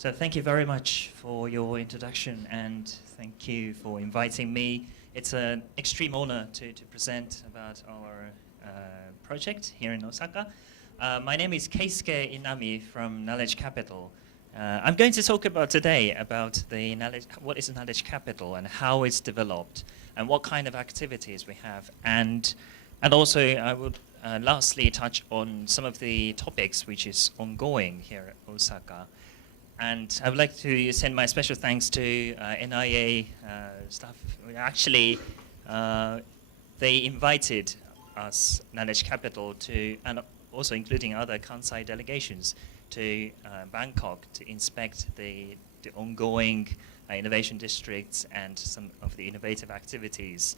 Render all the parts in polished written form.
So thank you very much for your introduction and thank you for inviting me. It's an extreme honor to present about our project here in Osaka. My name is Keisuke Inami from Knowledge Capital. I'm going to talk about today about the knowledge, what is a knowledge capital and how it's developed and what kind of activities we have. And also I would lastly touch on some of the topics which is ongoing here at Osaka. And I would like to send my special thanks to NIA staff. Actually, they invited us, Knowledge Capital, to, and also including other Kansai delegations, to Bangkok to inspect the ongoing innovation districts and some of the innovative activities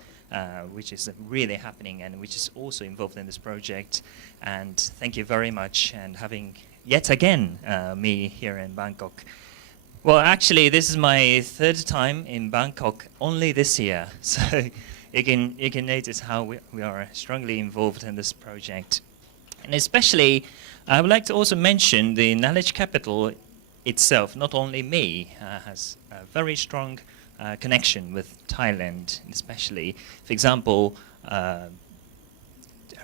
which is really happening and which is also involved in this project. And thank you very much, and having yet again me here in Bangkok. Well, actually, this is my third time in Bangkok only this year, so you can notice how we are strongly involved in this project. And especially, I would like to also mention the Knowledge Capital itself. Not only me has a very strong connection with Thailand, especially. For example, Her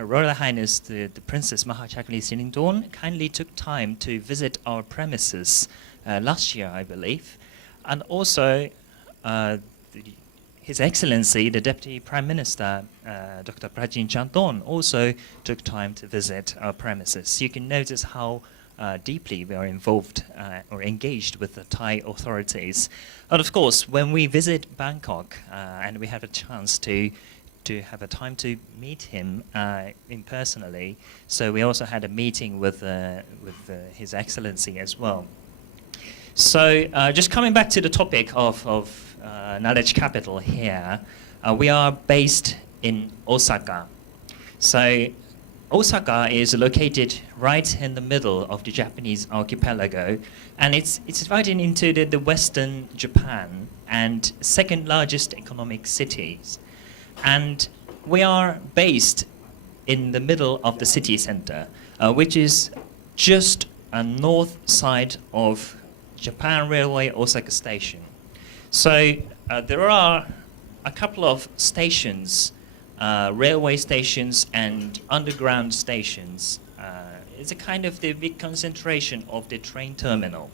Royal Highness the Princess Mahachakli Siningdorn kindly took time to visit our premises last year, I believe. And also, His Excellency, the Deputy Prime Minister, Dr. Prajin Chanton, also took time to visit our premises. You can notice how deeply we are involved or engaged with the Thai authorities. And of course, when we visit Bangkok and we have a chance to have a time to meet him in personally, so we also had a meeting with His Excellency as well. So just coming back to the topic of Knowledge Capital here, we are based in Osaka. So Osaka is located right in the middle of the Japanese archipelago, and it's divided into the western Japan and second largest economic cities. And we are based in the middle of the city center, which is just north side of Japan Railway Osaka Station. So there are a couple of stations, railway stations and underground stations. It's a kind of the big concentration of the train terminal.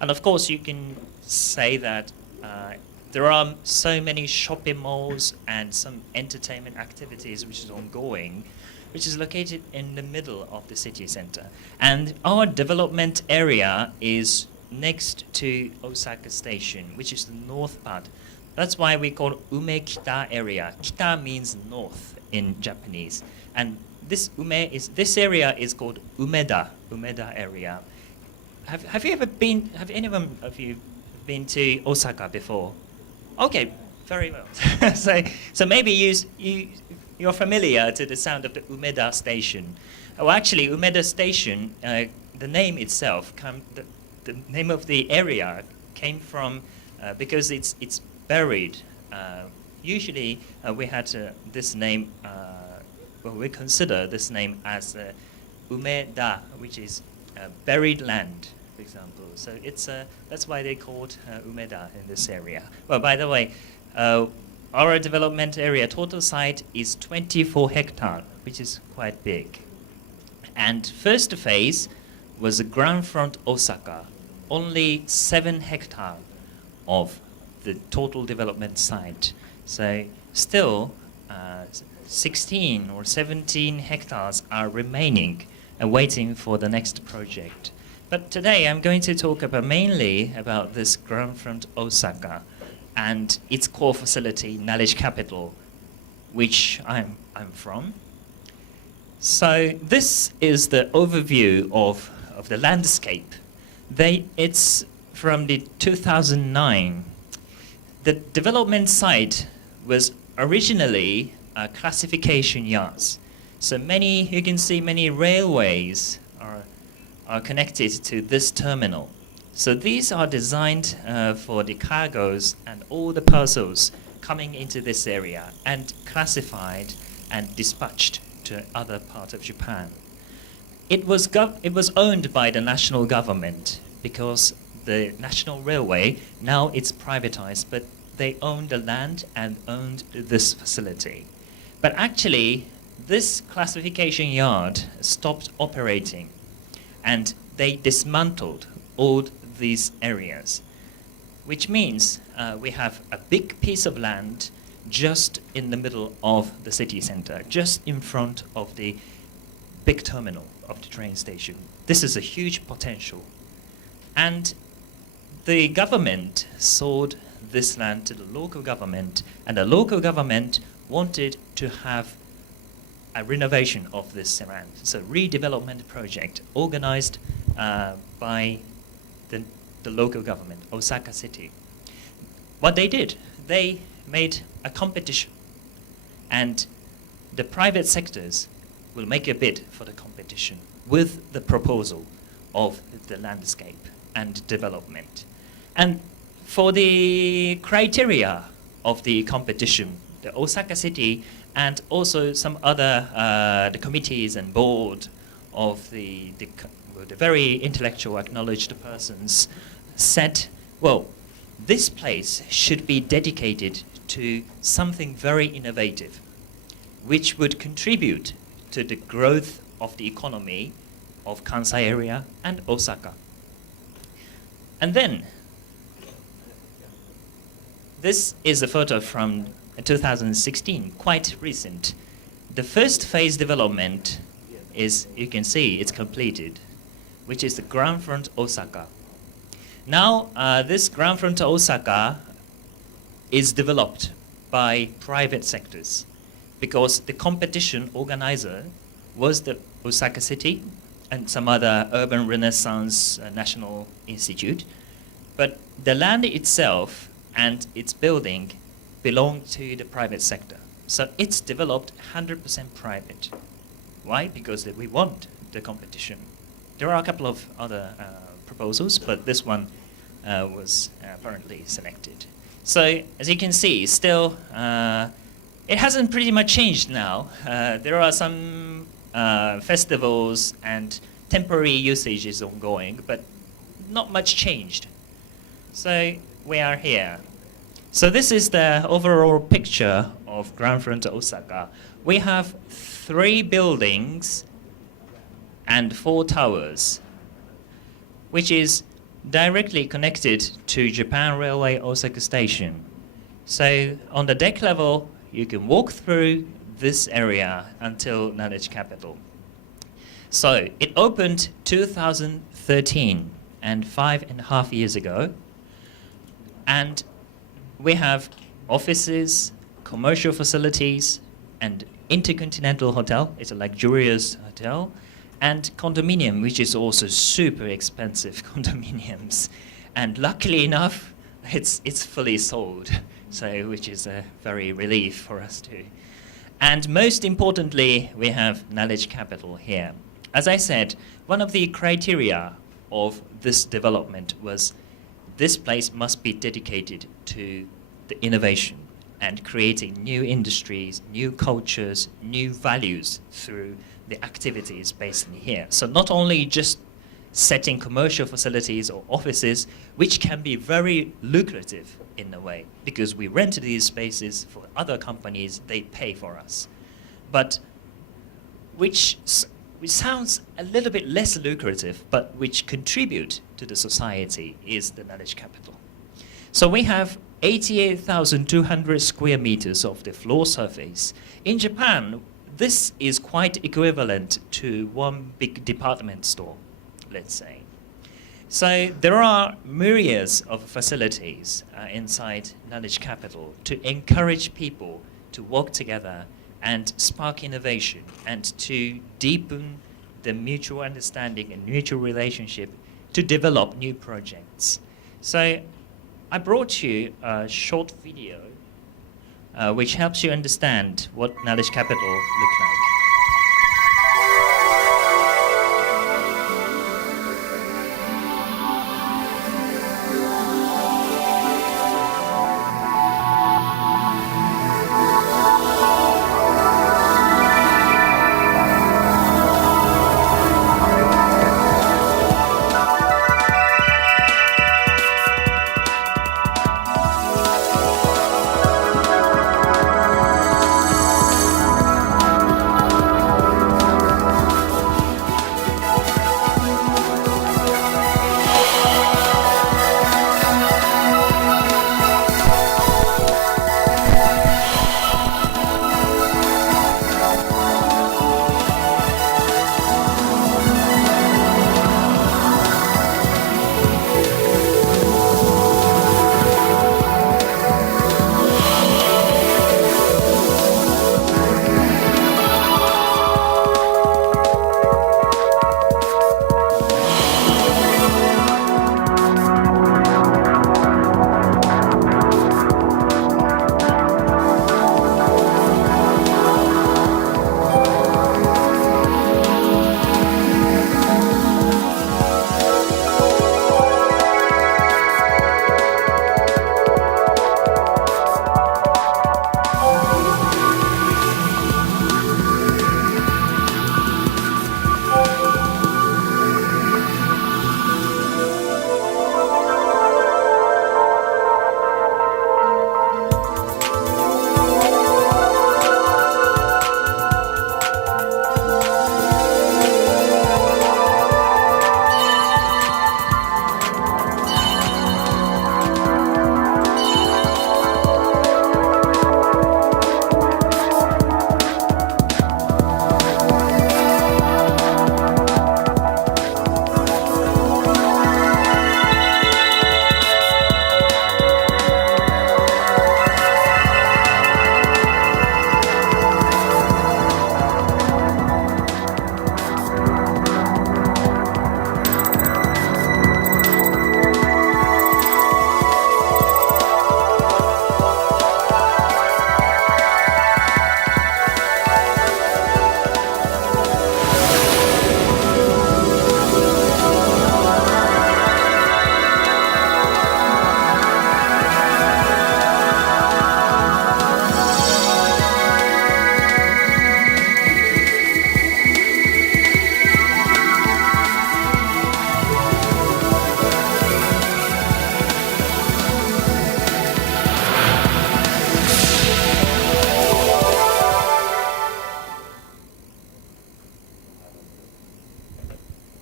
And of course you can say that there are so many shopping malls and some entertainment activities which is ongoing, which is located in the middle of the city center. And our development area is next to Osaka Station, which is the north part. That's why we call Ume-kita area. Kita means north in Japanese. And this area is called Umeda area. Have you ever been, have anyone of you been to Osaka before? Okay, very well. so maybe you're familiar to the sound of the Umeda Station. Oh, actually, Umeda Station, the name itself, the name of the area came from because it's buried. Usually, we had this name. Well, we consider this name as Umeda, which is buried land, for example. So that's why they called Umeda in this area. Well, by the way, our development area total site is 24 hectares, which is quite big. And first phase was the ground front Osaka, only 7 hectares of the total development site. So still 16 or 17 hectares are remaining and waiting for the next project. But today I'm going to talk mainly about this ground front Osaka and its core facility, Knowledge Capital, which I'm from. So this is the overview of the landscape. It's from the 2009. The development site was originally classification yards. So you can see many railways are connected to this terminal. So these are designed for the cargoes and all the parcels coming into this area and classified and dispatched to other parts of Japan. It was owned by the national government because the national railway. Now it's privatized, but they own the land and owned this facility. But actually, this classification yard stopped operating, and they dismantled all these areas, which means we have a big piece of land just in the middle of the city center, just in front of the big terminal of the train station. This is a huge potential. And the government sold this land to the local government, and the local government wanted to have a renovation of this land. It's a redevelopment project organized by the local government, Osaka City. What they did, they made a competition, and the private sectors will make a bid for the competition with the proposal of the landscape and development. And for the criteria of the competition, the Osaka City and also some other the committees and board of the very intellectual acknowledged persons said, well, this place should be dedicated to something very innovative, which would contribute to the growth of the economy of Kansai area and Osaka. And then, this is a photo from 2016, quite recent. The first phase development is, you can see, it's completed, which is the ground front Osaka. Now, this ground front Osaka is developed by private sectors because the competition organizer was the Osaka City and some other urban renaissance national institute. But the land itself and its building belong to the private sector. So it's developed 100% private. Why? Because we want the competition. There are a couple of other proposals, but this one was apparently selected. So as you can see, still, it hasn't pretty much changed now. There are some festivals and temporary usages ongoing, but not much changed. So we are here. So this is the overall picture of ground front Osaka. We have 3 buildings and 4 towers, which is directly connected to Japan Railway Osaka Station. So on the deck level, you can walk through this area until knowledge capital. So it opened 2013, and 5.5 years ago. And we have offices, commercial facilities, and intercontinental hotel. It's a luxurious hotel. And condominium, which is also super expensive condominiums. And luckily enough, it's fully sold, so which is a very relief for us too. And most importantly, we have knowledge capital here. As I said, one of the criteria of this development was this place must be dedicated to the innovation and creating new industries, new cultures, new values through the activities based in here. So not only just setting commercial facilities or offices, which can be very lucrative in a way, because we rent these spaces for other companies, they pay for us. But which sounds a little bit less lucrative, but which contribute to the society is the knowledge capital. So we have 88,200 square meters of the floor surface. In Japan, this is quite equivalent to one big department store, let's say. So there are myriads of facilities inside knowledge capital to encourage people to work together and spark innovation and to deepen the mutual understanding and mutual relationship to develop new projects. So I brought you a short video which helps you understand what knowledge capital looks like.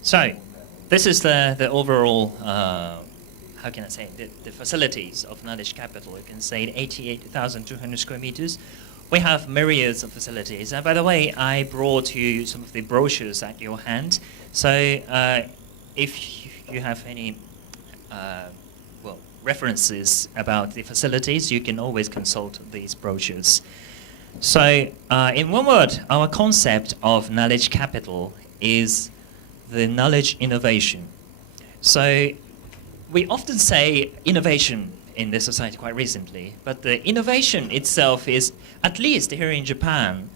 So, this is the overall, how can I say, the facilities of Knowledge Capital. You can say 88,200 square meters. We have myriads of facilities. And by the way, I brought you some of the brochures at your hand. So, if you have any references about the facilities, you can always consult these brochures. So, in one word, our concept of Knowledge Capital is the knowledge innovation. So we often say innovation in this society quite recently, but the innovation itself is, at least here in Japan,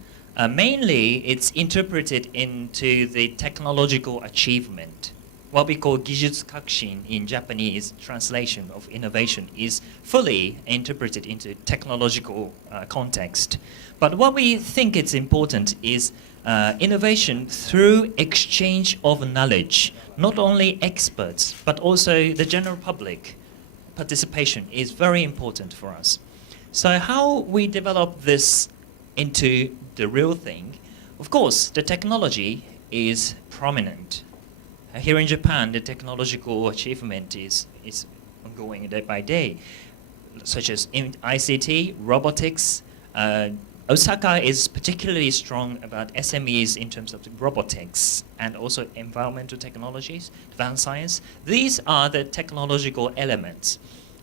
mainly it's interpreted into the technological achievement. What we call gijutsu kakushin in Japanese translation of innovation is fully interpreted into technological context. But what we think is important is innovation through exchange of knowledge. Not only experts, but also the general public participation is very important for us. So how we develop this into the real thing? Of course, the technology is prominent. Here in Japan, the technological achievement is ongoing day by day, such as in ICT, robotics. Osaka is particularly strong about SMEs in terms of robotics and also environmental technologies, advanced science. These are the technological elements.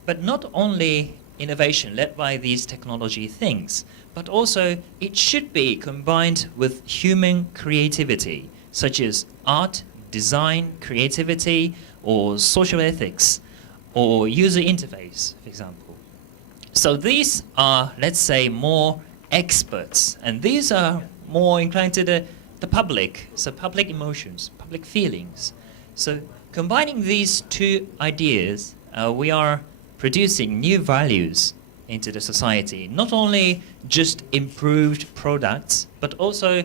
But not only innovation led by these technology things, but also it should be combined with human creativity, such as art, design, creativity, or social ethics, or user interface, for example. So these are, let's say, more experts, and these are more inclined to the public, so public emotions, public feelings. So combining these two ideas, we are producing new values into the society, not only just improved products, but also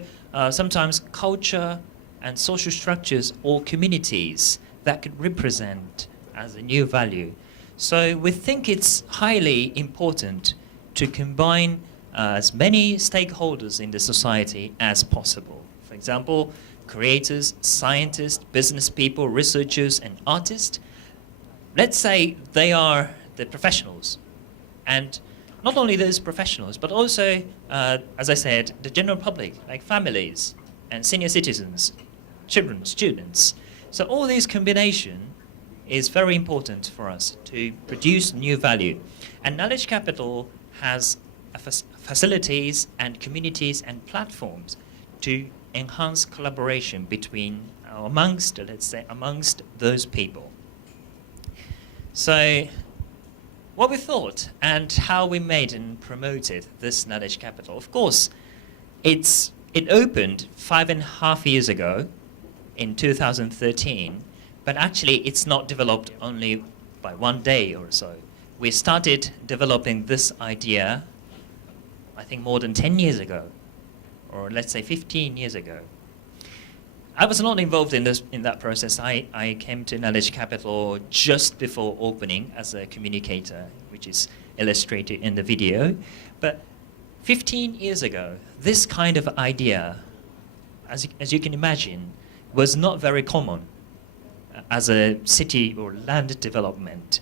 sometimes culture and social structures or communities that could represent as a new value. So we think it's highly important to combine as many stakeholders in the society as possible. For example, creators, scientists, business people, researchers, and artists. Let's say they are the professionals. And not only those professionals, but also, as I said, the general public, like families and senior citizens, children, students. So all these combination is very important for us to produce new value. And Knowledge Capital has facilities and communities and platforms to enhance collaboration between, amongst, let's say, amongst those people. So what we thought and how we made and promoted this Knowledge Capital, of course, it opened 5.5 years ago in 2013, but actually it's not developed only by one day or so. We started developing this idea, I think more than 10 years ago, or let's say 15 years ago. I was not involved in that process. I came to Knowledge Capital just before opening as a communicator, which is illustrated in the video. But 15 years ago, this kind of idea, as you can imagine, was not very common as a city or land development.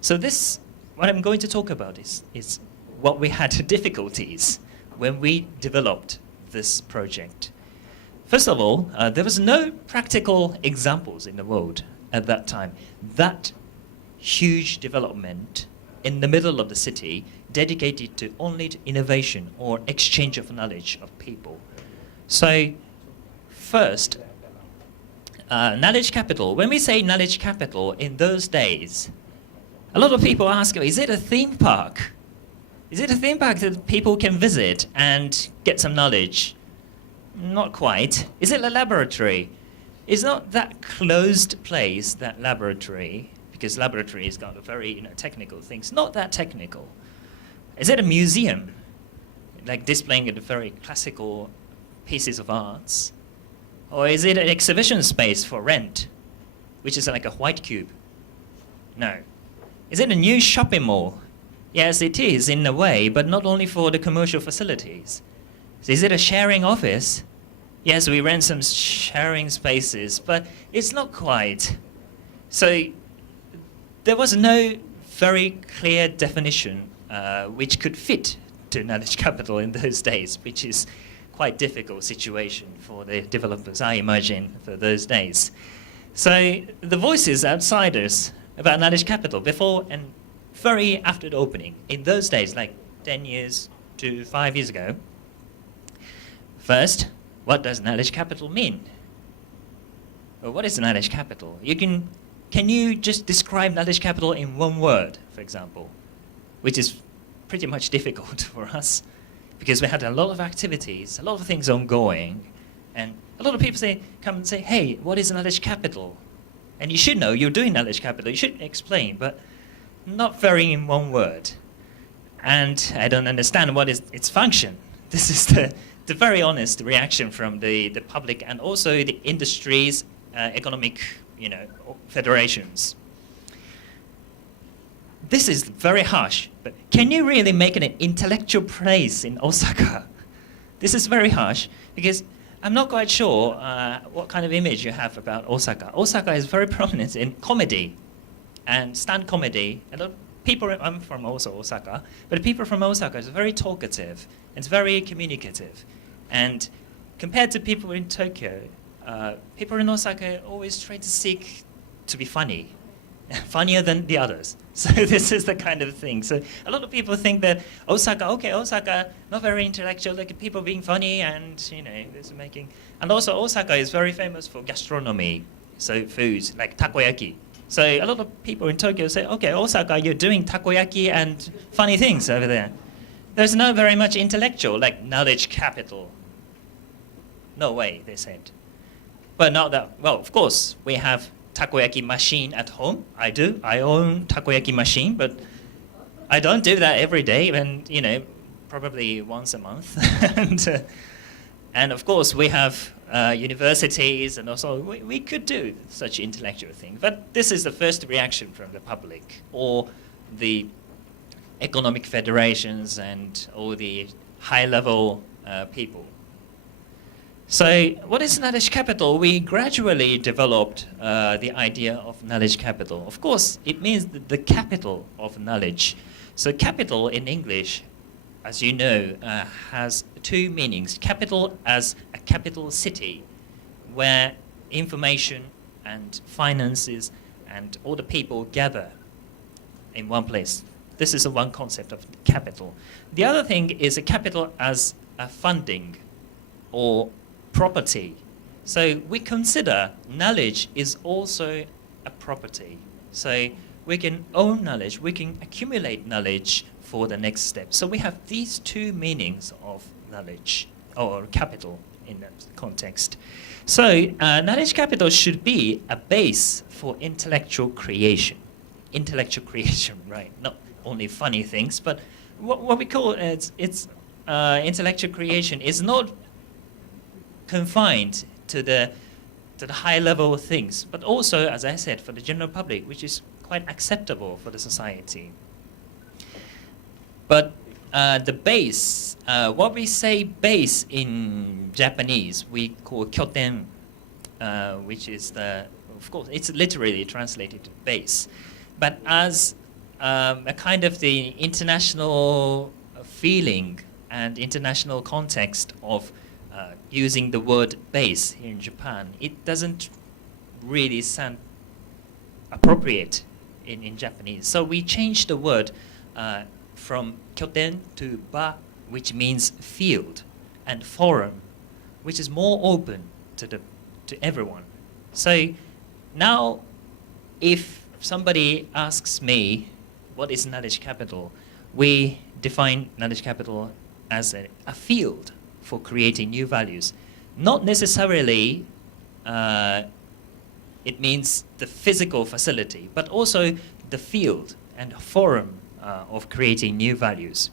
So this, what I'm going to talk about is what we had difficulties when we developed this project. First of all, there was no practical examples in the world at that time. That huge development in the middle of the city dedicated to only to innovation or exchange of knowledge of people. So first, Knowledge Capital. When we say Knowledge Capital in those days, a lot of people ask me, is it a theme park? Is it a theme park that people can visit and get some knowledge? Not quite. Is it a laboratory? It's not that closed place, that laboratory, because laboratory has got very technical things. Not that technical. Is it a museum, like displaying the very classical pieces of arts? Or is it an exhibition space for rent, which is like a white cube? No. Is it a new shopping mall? Yes, it is in a way, but not only for the commercial facilities. So is it a sharing office? Yes, we rent some sharing spaces, but it's not quite. So there was no very clear definition which could fit to knowledge capital in those days, which is quite difficult situation for the developers, I imagine, for those days. So the voices outsiders about knowledge capital before and very after the opening, in those days, like 10 years to 5 years ago. First, what does knowledge capital mean? Well, what is knowledge capital? Can you just describe knowledge capital in one word, for example, which is pretty much difficult for us because we had a lot of activities, a lot of things ongoing, and a lot of people come and say, hey, what is knowledge capital? And you should know you're doing knowledge capital. You should explain, but not very in one word. And I don't understand what is its function. This is the very honest reaction from the public and also the industries, economic, federations. This is very harsh, but can you really make it an intellectual place in Osaka? This is very harsh because I'm not quite sure what kind of image you have about Osaka. Osaka is very prominent in comedy and stand comedy. A lot of people, I'm from also Osaka, but people from Osaka is very talkative. It's very communicative. And compared to people in Tokyo, people in Osaka always try to seek to be funny, funnier than the others. So this is the kind of thing. So a lot of people think that Osaka, not very intellectual, like people being funny and, this making. And also Osaka is very famous for gastronomy, so foods like takoyaki. So a lot of people in Tokyo say, okay, Osaka, you're doing takoyaki and funny things over there. There's not very much intellectual, like knowledge capital. No way, they said. But now that, well, of course, we have takoyaki machine at home. I do. I own takoyaki machine, but I don't do that every day, and probably once a month. and of course, we have universities, and also we could do such intellectual thing. But this is the first reaction from the public or the economic federations and all the high-level people. So what is knowledge capital? We gradually developed the idea of knowledge capital. Of course, it means the capital of knowledge. So capital in English, as you know, has two meanings. Capital as a capital city, where information and finances and all the people gather in one place. This is one concept of capital. The other thing is a capital as a funding or property. So we consider knowledge is also a property. So we can own knowledge, we can accumulate knowledge for the next step. So we have these two meanings of knowledge or capital in that context. So knowledge capital should be a base for intellectual creation. Intellectual creation, right? Not only funny things, but what we call it's intellectual creation is not confined to the high level of things, but also, as I said, for the general public, which is quite acceptable for the society. But the base, what we say base in Japanese, we call kyoten, which is of course, it's literally translated to base. But as a kind of the international feeling and international context of using the word base here in Japan, it doesn't really sound appropriate in Japanese. So we changed the word from kyoten to ba, which means field, and forum, which is more open to everyone. So now, if somebody asks me what is knowledge capital, we define knowledge capital as a field for creating new values. Not necessarily it means the physical facility, but also the field and forum of creating new values.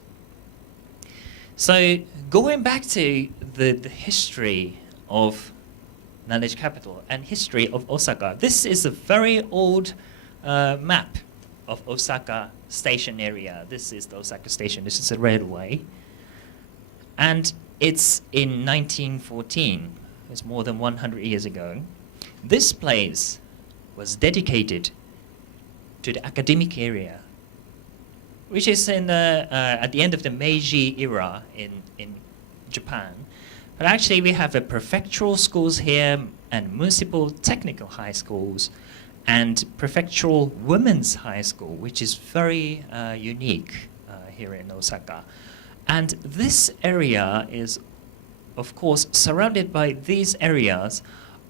So going back to the history of knowledge capital and history of Osaka, this is a very old map of Osaka station area. This is the Osaka station. This is a railway. And it's in 1914 it's more than 100 years ago, this place was dedicated to the academic area, which is at the end of the Meiji era in Japan. But actually we have a prefectural schools here and municipal technical high schools and prefectural women's high school, which is very unique here in Osaka. And this area is, of course, surrounded by these areas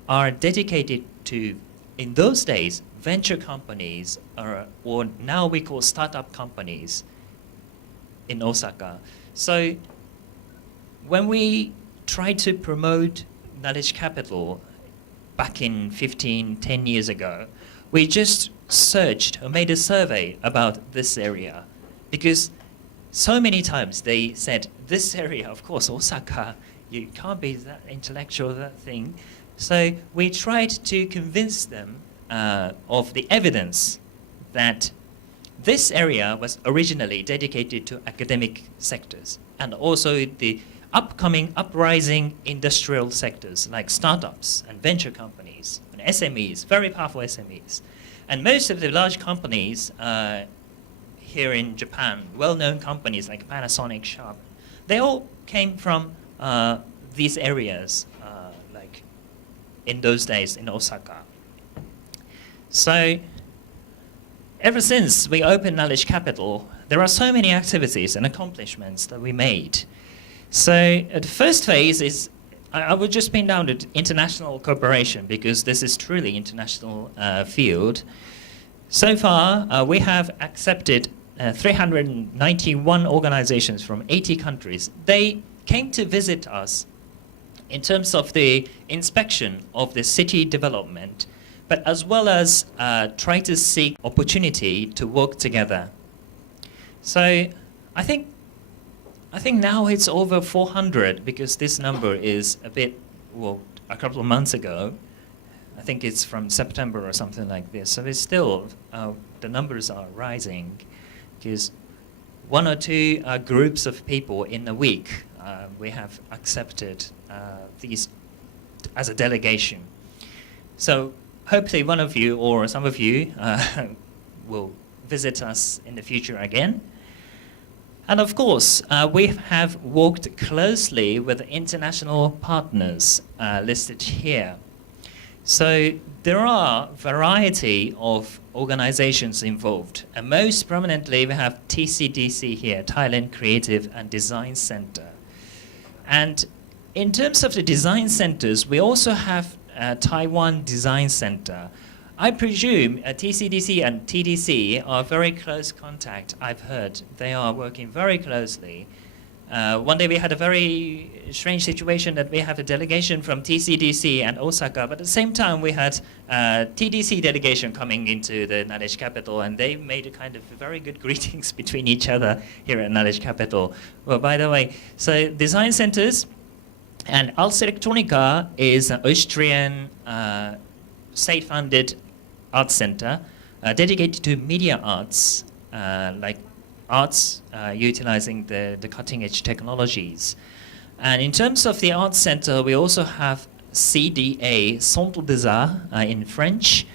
are dedicated to, in those days, venture companies, or now we call startup companies in Osaka. So when we tried to promote knowledge capital back in 10 years ago, we just searched or made a survey about this area, because so many times they said, this area, of course, Osaka, you can't be that intellectual, that thing. So we tried to convince them of the evidence that this area was originally dedicated to academic sectors, and also the upcoming uprising industrial sectors like startups and venture companies and SMEs, very powerful SMEs. And most of the large companies here in Japan, well-known companies like Panasonic, Sharp, they all came from these areas, like in those days in Osaka. So ever since we opened Knowledge Capital, there are so many activities and accomplishments that we made. So the first phase is, I would just pin down to international cooperation, because this is truly international field. So far, we have accepted 391 organizations from 80 countries. They came to visit us in terms of the inspection of the city development, but as well as try to seek opportunity to work together. So I think now it's over 400, because this number is a bit, well, a couple of months ago. I think it's from September or something like this. So it's still, the numbers are rising, because one or two groups of people in a week we have accepted these as a delegation. So hopefully one of you or some of you will visit us in the future again. And of course, we have worked closely with international partners listed here. So there are a variety of organizations involved. And most prominently, we have TCDC here, Thailand Creative and Design Center. And in terms of the design centers, we also have Taiwan Design Center. I presume TCDC and TDC are very close contact, I've heard. They are working very closely. One day we had a very strange situation that we have a delegation from TCDC and Osaka, but at the same time we had TDC delegation coming into the Knowledge Capital, and they made a kind of very good greetings between each other here at Knowledge Capital. Well, by the way, so design centers, and Ars Electronica is an Austrian state-funded arts center dedicated to media arts, like arts utilizing the cutting-edge technologies. And in terms of the arts center, we also have CDA, Centre des Arts in French,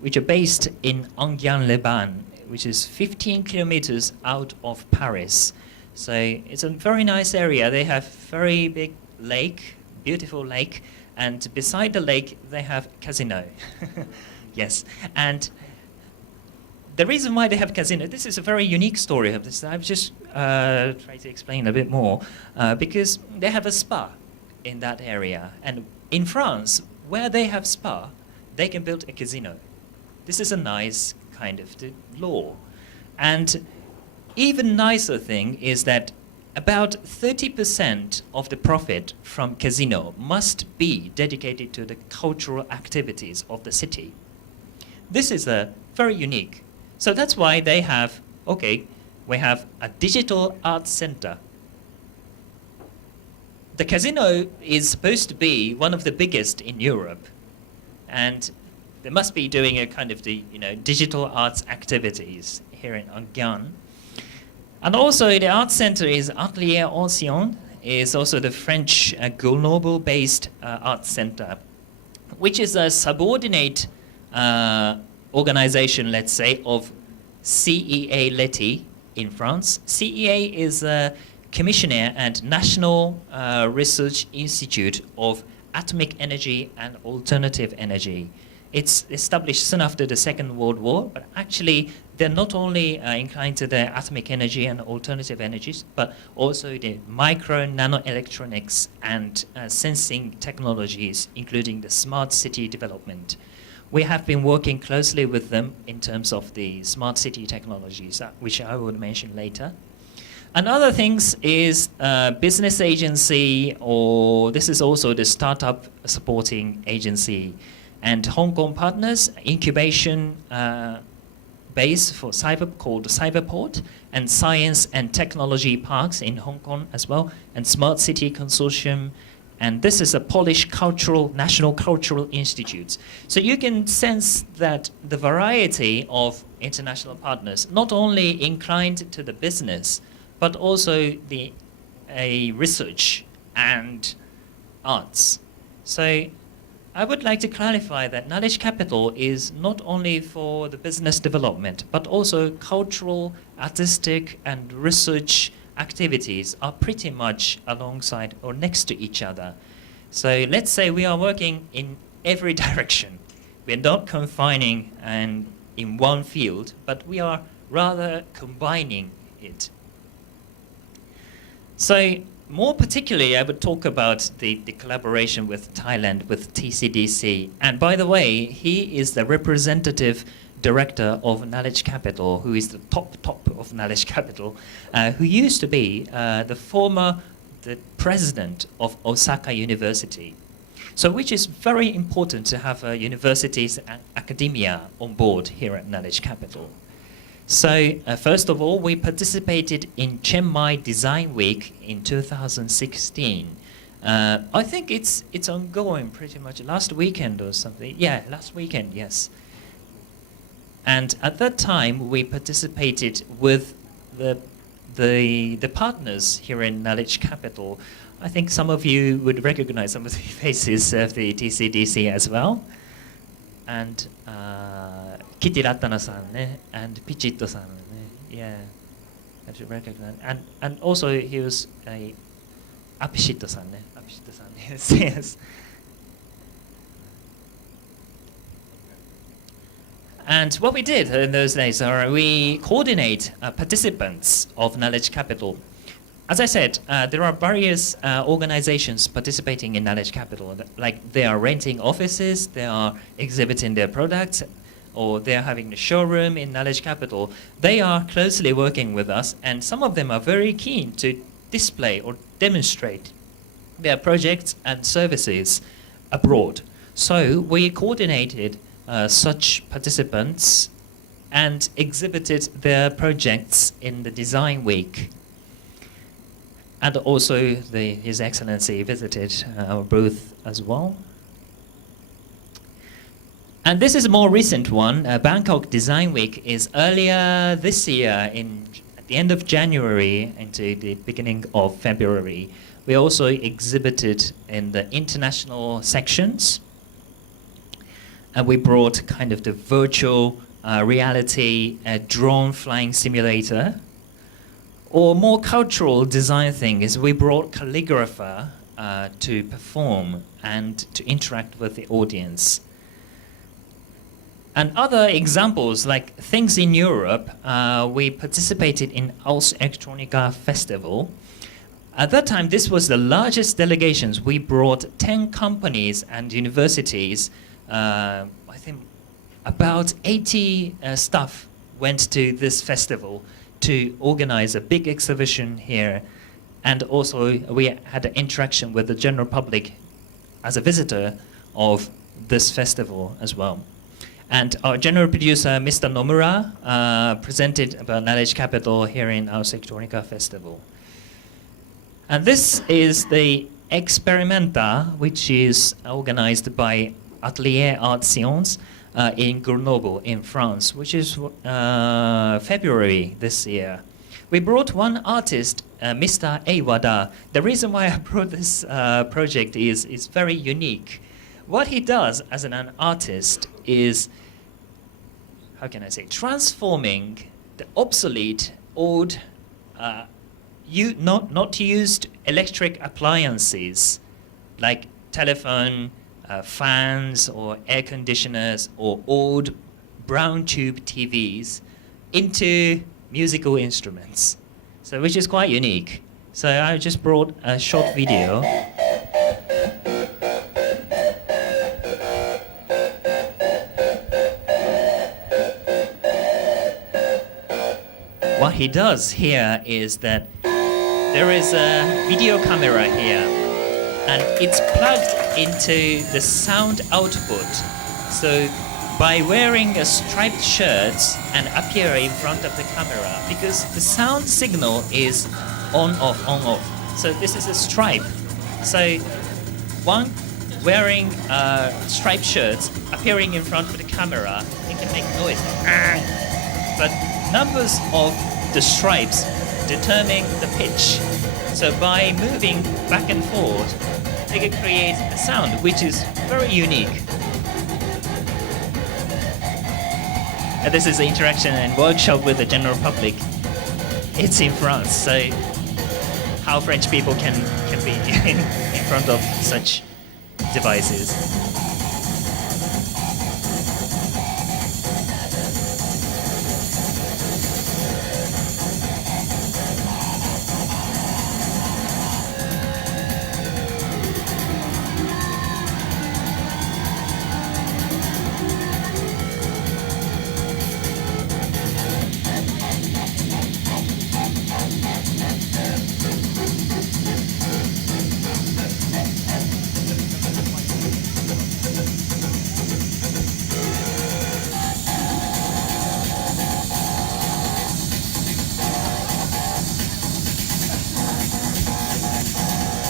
which are based in Enghien-les-Bains, which is 15 kilometers out of Paris. So it's a very nice area. They have very big lake, beautiful lake, and beside the lake they have casino. Yes, and the reason why they have casino, this is a very unique story of this. I've just tried to explain a bit more, because they have a spa in that area. And in France, where they have spa, they can build a casino. This is a nice kind of law. And even nicer thing is that about 30% of the profit from casino must be dedicated to the cultural activities of the city. This is very unique. So that's why they have, okay, we have a digital arts center. The casino is supposed to be one of the biggest in Europe, and they must be doing a kind of the digital arts activities here in Enghien. And also the art center is Atelier Ancien, is also the French Grenoble-based art center, which is a subordinate organization, let's say, of CEA Leti in France. CEA is a commissioner and National Research Institute of Atomic Energy and Alternative Energy. It's established soon after the Second World War, but actually they're not only inclined to the atomic energy and alternative energies, but also the micro nanoelectronics and sensing technologies, including the smart city development. We have been working closely with them in terms of the smart city technologies, which I will mention later. Another things is business agency, or this is also the startup supporting agency, and Hong Kong partners, incubation base for cyber called Cyberport, and science and technology parks in Hong Kong as well, and smart city consortium. And this is a Polish national cultural institute. So you can sense that the variety of international partners, not only inclined to the business, but also the research and arts. So I would like to clarify that knowledge capital is not only for the business development, but also cultural, artistic, and research activities are pretty much alongside or next to each other. So let's say we are working in every direction. We're not confining in one field, but we are rather combining it. So more particularly, I would talk about the collaboration with Thailand, with TCDC. And by the way, he is the representative director of Knowledge Capital, who is the top of Knowledge Capital, who used to be the president of Osaka University. So which is very important to have universities and academia on board here at Knowledge Capital. So first of all, we participated in Chiang Mai Design Week in 2016. I think it's ongoing pretty much last weekend or something. Yeah, last weekend, yes. And at that time, we participated with the partners here in Knowledge Capital. I think some of you would recognize some of the faces of the TCDC as well. And Kitty Ratana-san and Pichito-san, yeah, I should recognize. And also he was Apishito-san, yes, yes. And what we did in those days are we coordinate participants of Knowledge Capital. As I said, there are various organizations participating in Knowledge Capital. Like they are renting offices, they are exhibiting their products, or they are having a showroom in Knowledge Capital. They are closely working with us, and some of them are very keen to display or demonstrate their projects and services abroad. So we coordinated such participants and exhibited their projects in the Design Week. And also His Excellency visited our booth as well. And this is a more recent one. Bangkok Design Week is earlier this year at the end of January into the beginning of February. We also exhibited in the international sections. And we brought kind of the virtual reality drone flying simulator. Or more cultural design thing is we brought calligrapher to perform and to interact with the audience. And other examples, like things in Europe, we participated in Aus Electronica Festival. At that time, this was the largest delegations. We brought 10 companies and universities. I think about 80 staff went to this festival to organize a big exhibition here. And also we had an interaction with the general public as a visitor of this festival as well. And our general producer, Mr. Nomura, presented about Knowledge Capital here in our Electronica Festival. And this is the Experimenta, which is organized by Atelier Art Sciences in Grenoble in France, which is February this year. we brought one artist, Mr. Eiwada. The reason why I brought this project is very unique. What he does as an artist is, how can I say, transforming the obsolete, old, not used electric appliances like telephone, fans or air conditioners or old brown tube TVs into musical instruments. So which is quite unique. So I just brought a short video. What he does here is that there is a video camera here, and it's plugged into the sound output. So by wearing a striped shirt and appear in front of the camera, because the sound signal is on off. So this is a stripe. So one wearing striped shirts appearing in front of the camera, it can make noise. But numbers of the stripes determine the pitch. So by moving back and forth, they can create a sound which is very unique. And this is an interaction and workshop with the general public. It's in France, so how French people can be in front of such devices.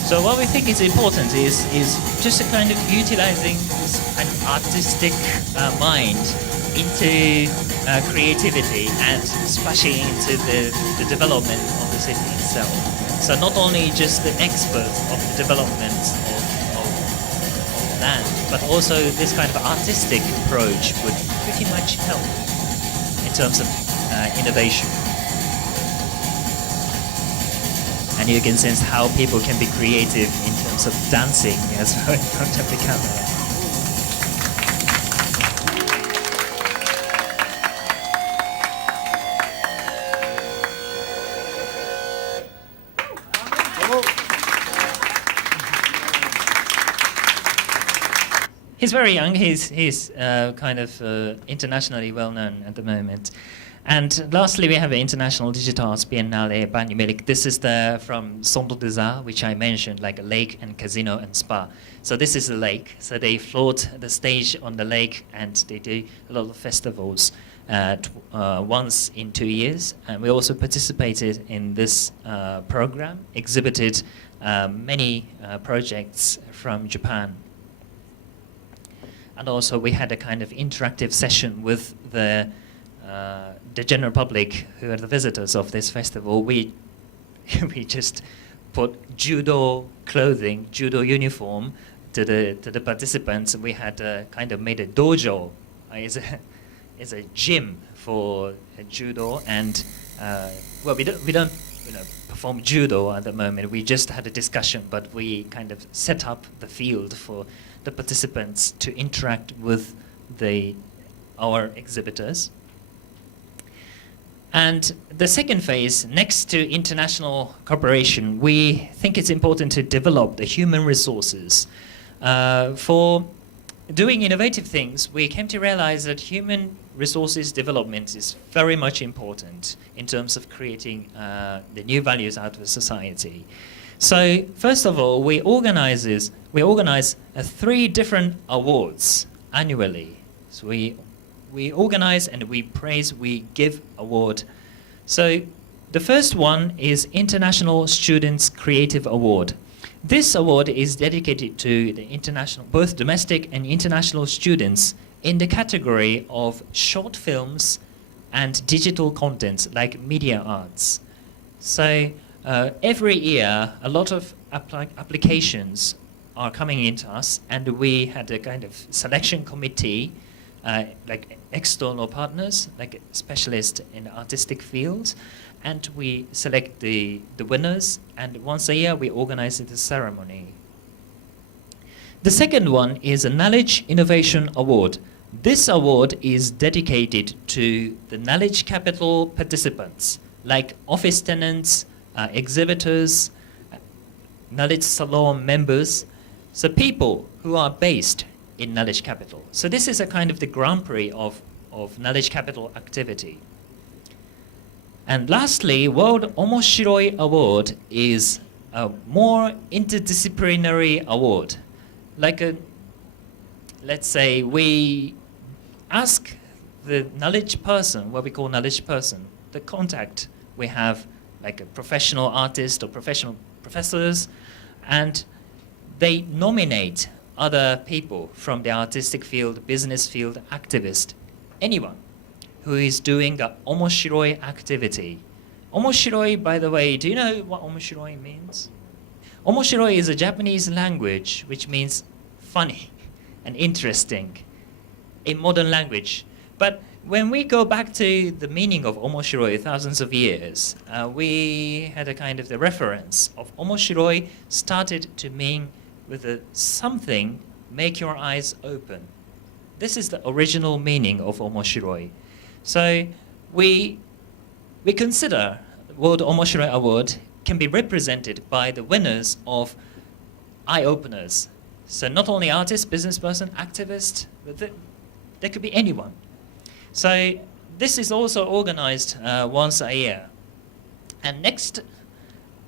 So what we think is important is just a kind of utilizing this kind of artistic mind into creativity and splashing into the development of the city itself. So not only just the experts of the development of land, but also this kind of artistic approach would pretty much help in terms of innovation. And you can sense how people can be creative in terms of dancing as well in front of the camera. He's very young. He's kind of internationally well known at the moment. And lastly, we have the International Digital Arts Biennale Banyumilik. This is from Centre des Arts, which I mentioned, like a lake and casino and spa. So this is a lake. So they float the stage on the lake, and they do a lot of festivals once in 2 years. And we also participated in this program, exhibited many projects from Japan. And also we had a kind of interactive session with the general public who are the visitors of this festival. We just put judo clothing, judo uniform to the participants. We had kind of made a dojo. It's a gym for judo, and well, we don't perform judo at the moment. We just had a discussion, but we kind of set up the field for the participants to interact with our exhibitors. And the second phase, next to international cooperation, we think it's important to develop the human resources. For doing innovative things, we came to realize that human resources development is very much important in terms of creating the new values out of society. So first of all, we organize 3 different awards annually. So we organize and we praise, we give award. So the first one is International Students Creative Award. This award is dedicated to the international, both domestic and international students in the category of short films and digital content like media arts. So every year, a lot of applications are coming into us, and we had a kind of selection committee, like external partners, like specialists in the artistic fields, and we select the winners, and once a year we organize the ceremony. The second one is a Knowledge Innovation Award. This award is dedicated to the Knowledge Capital participants, like office tenants, exhibitors, Knowledge Salon members, so people who are based in Knowledge Capital. So this is a kind of the Grand Prix of Knowledge Capital activity. And lastly, World Omoshiroi Award is a more interdisciplinary award. Like let's say we ask the knowledge person, what we call knowledge person, the contact we have, like a professional artist or professional professors, and they nominate other people from the artistic field, business field, activist, anyone who is doing an omoshiroi activity. Omoshiroi, by the way, do you know what omoshiroi means? Omoshiroi is a Japanese language which means funny and interesting in modern language. But when we go back to the meaning of omoshiroi thousands of years, we had a kind of the reference of omoshiroi started to mean with a something make your eyes open. This is the original meaning of omoshiroi. So we consider the World Omoshiroi Award can be represented by the winners of eye-openers. So not only artists, business person, activist, but there could be anyone. So this is also organized once a year. And next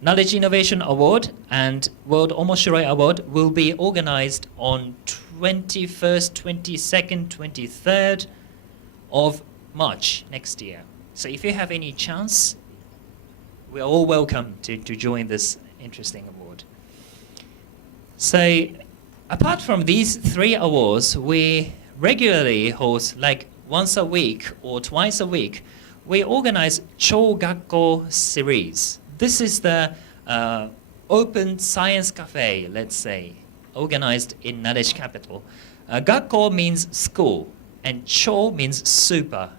Knowledge Innovation Award and World Omoshiroi Award will be organized on 21st, 22nd, 23rd of March next year. So if you have any chance, we are all welcome to join this interesting award. So apart from these three awards, we regularly host, like once a week or twice a week, we organize Chōgakko series. This is the open science cafe, let's say, organized in Knowledge Capital. Gakko means school, and Chō means super.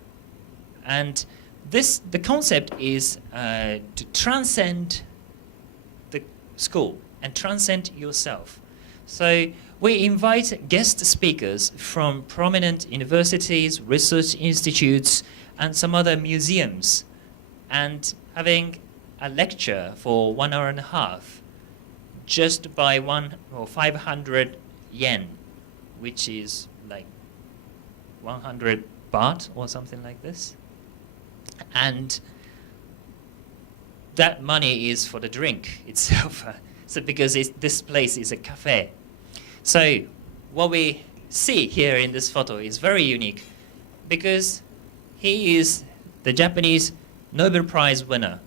And the concept is to transcend the school and transcend yourself. So we invite guest speakers from prominent universities, research institutes, and some other museums, and having a lecture for 1 hour and a half, just by 500 yen, which is like 100 baht or something like this. And that money is for the drink itself. So because this place is a cafe. So what we see here in this photo is very unique because he is the Japanese Nobel Prize winner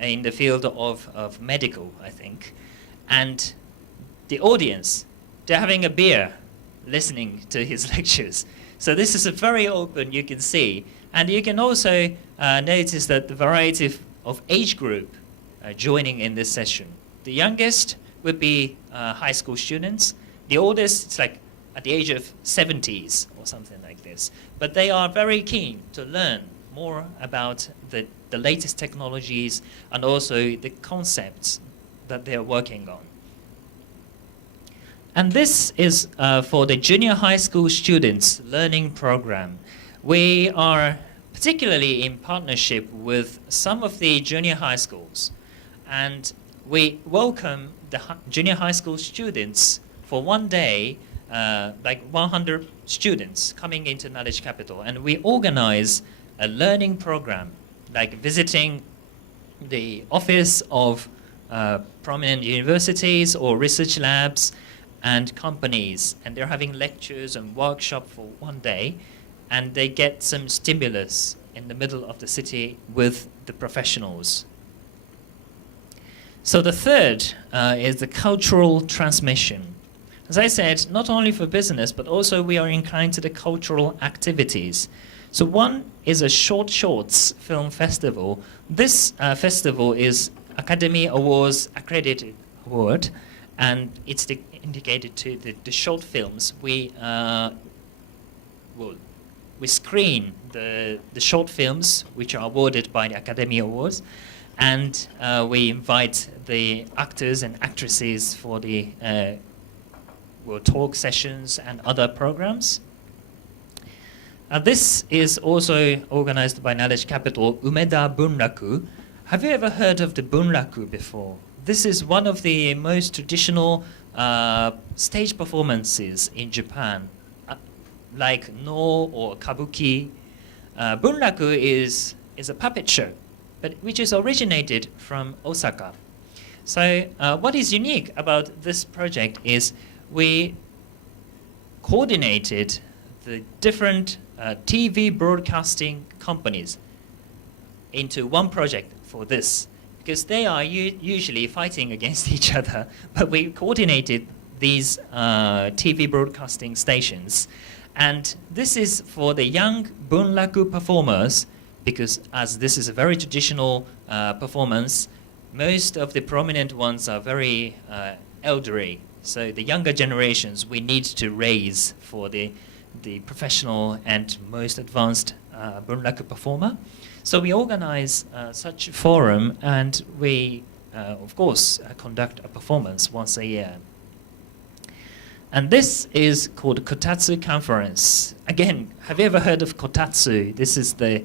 in the field of medical, I think. And the audience, they're having a beer listening to his lectures. So this is a very open, you can see. And you can also notice that the variety of age group joining in this session. The youngest would be high school students. The oldest, it's like at the age of 70s or something like this. But they are very keen to learn more about the latest technologies and also the concepts that they're working on. And this is for the junior high school students learning program. We are particularly in partnership with some of the junior high schools. And we welcome the junior high school students for one day, like 100 students coming into Knowledge Capital. And we organize a learning program, like visiting the office of prominent universities or research labs and companies. And they're having lectures and workshops for one day. And they get some stimulus in the middle of the city with the professionals. So the third is the cultural transmission. As I said, not only for business, but also we are inclined to the cultural activities. So one is a short shorts film festival. This festival is Academy Awards accredited award, and it's indicated to the short films. We screen the short films which are awarded by the Academy Awards, and we invite the actors and actresses for the talk sessions and other programs. This is also organized by Knowledge Capital, Umeda Bunraku. Have you ever heard of the Bunraku before? This is one of the most traditional stage performances in Japan, like No or Kabuki. Bunraku is a puppet show, but which is originated from Osaka. So what is unique about this project is we coordinated the different TV broadcasting companies into one project for this, because they are usually fighting against each other, but we coordinated these TV broadcasting stations. And this is for the young bunraku performers, because as this is a very traditional performance, most of the prominent ones are very elderly. So the younger generations we need to raise for the professional and most advanced bunraku performer. So we organize such forum, and we, of course, conduct a performance once a year. And this is called Kotatsu Conference. Again, have you ever heard of Kotatsu? This is the,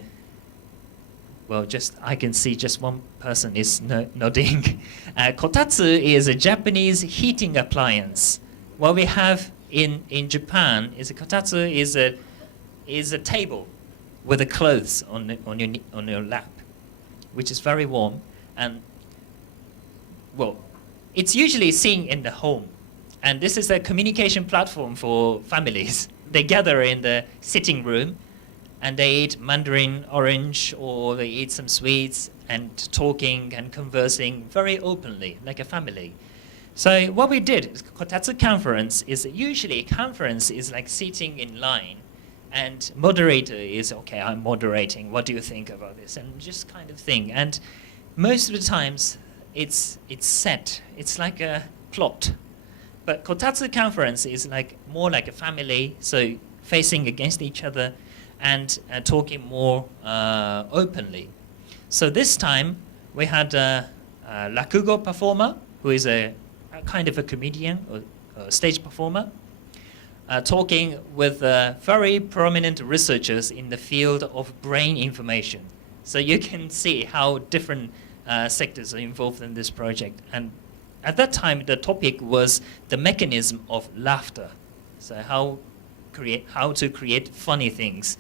well, I can see just one person is nodding. Kotatsu is a Japanese heating appliance. What we have in Japan is a kotatsu is a table with the clothes on your lap, which is very warm, and well, it's usually seen in the home, and this is a communication platform for families. They gather in the sitting room, and they eat mandarin orange, or they eat some sweets, and talking and conversing very openly, like a family. So what we did, Kotatsu Conference, is usually a conference is like sitting in line, and moderator is, okay, I'm moderating, what do you think about this? And just kind of thing. And most of the times, it's set, it's like a plot. But Kotatsu Conference is like more like a family, so facing against each other and talking more openly. So this time, we had a rakugo performer, who is a kind of a comedian or a stage performer, talking with very prominent researchers in the field of brain information. So you can see how different sectors are involved in this project. And at that time, the topic was the mechanism of laughter. So how to create funny things.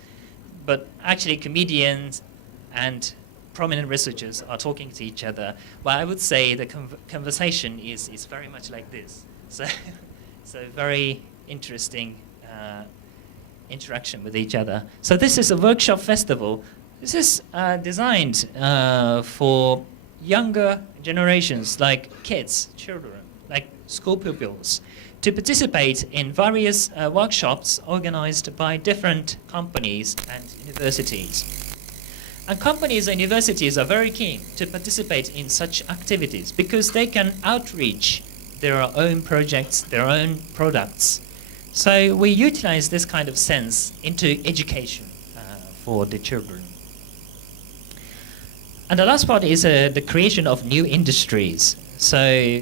But actually, comedians and prominent researchers are talking to each other. Well, I would say the conversation is very much like this. So it's a very interesting interaction with each other. So this is a workshop festival. This is designed for younger generations, like kids, children, like school pupils, to participate in various workshops organized by different companies and universities. And companies and universities are very keen to participate in such activities because they can outreach their own projects, their own products. So we utilize this kind of sense into education for the children. And the last part is the creation of new industries. So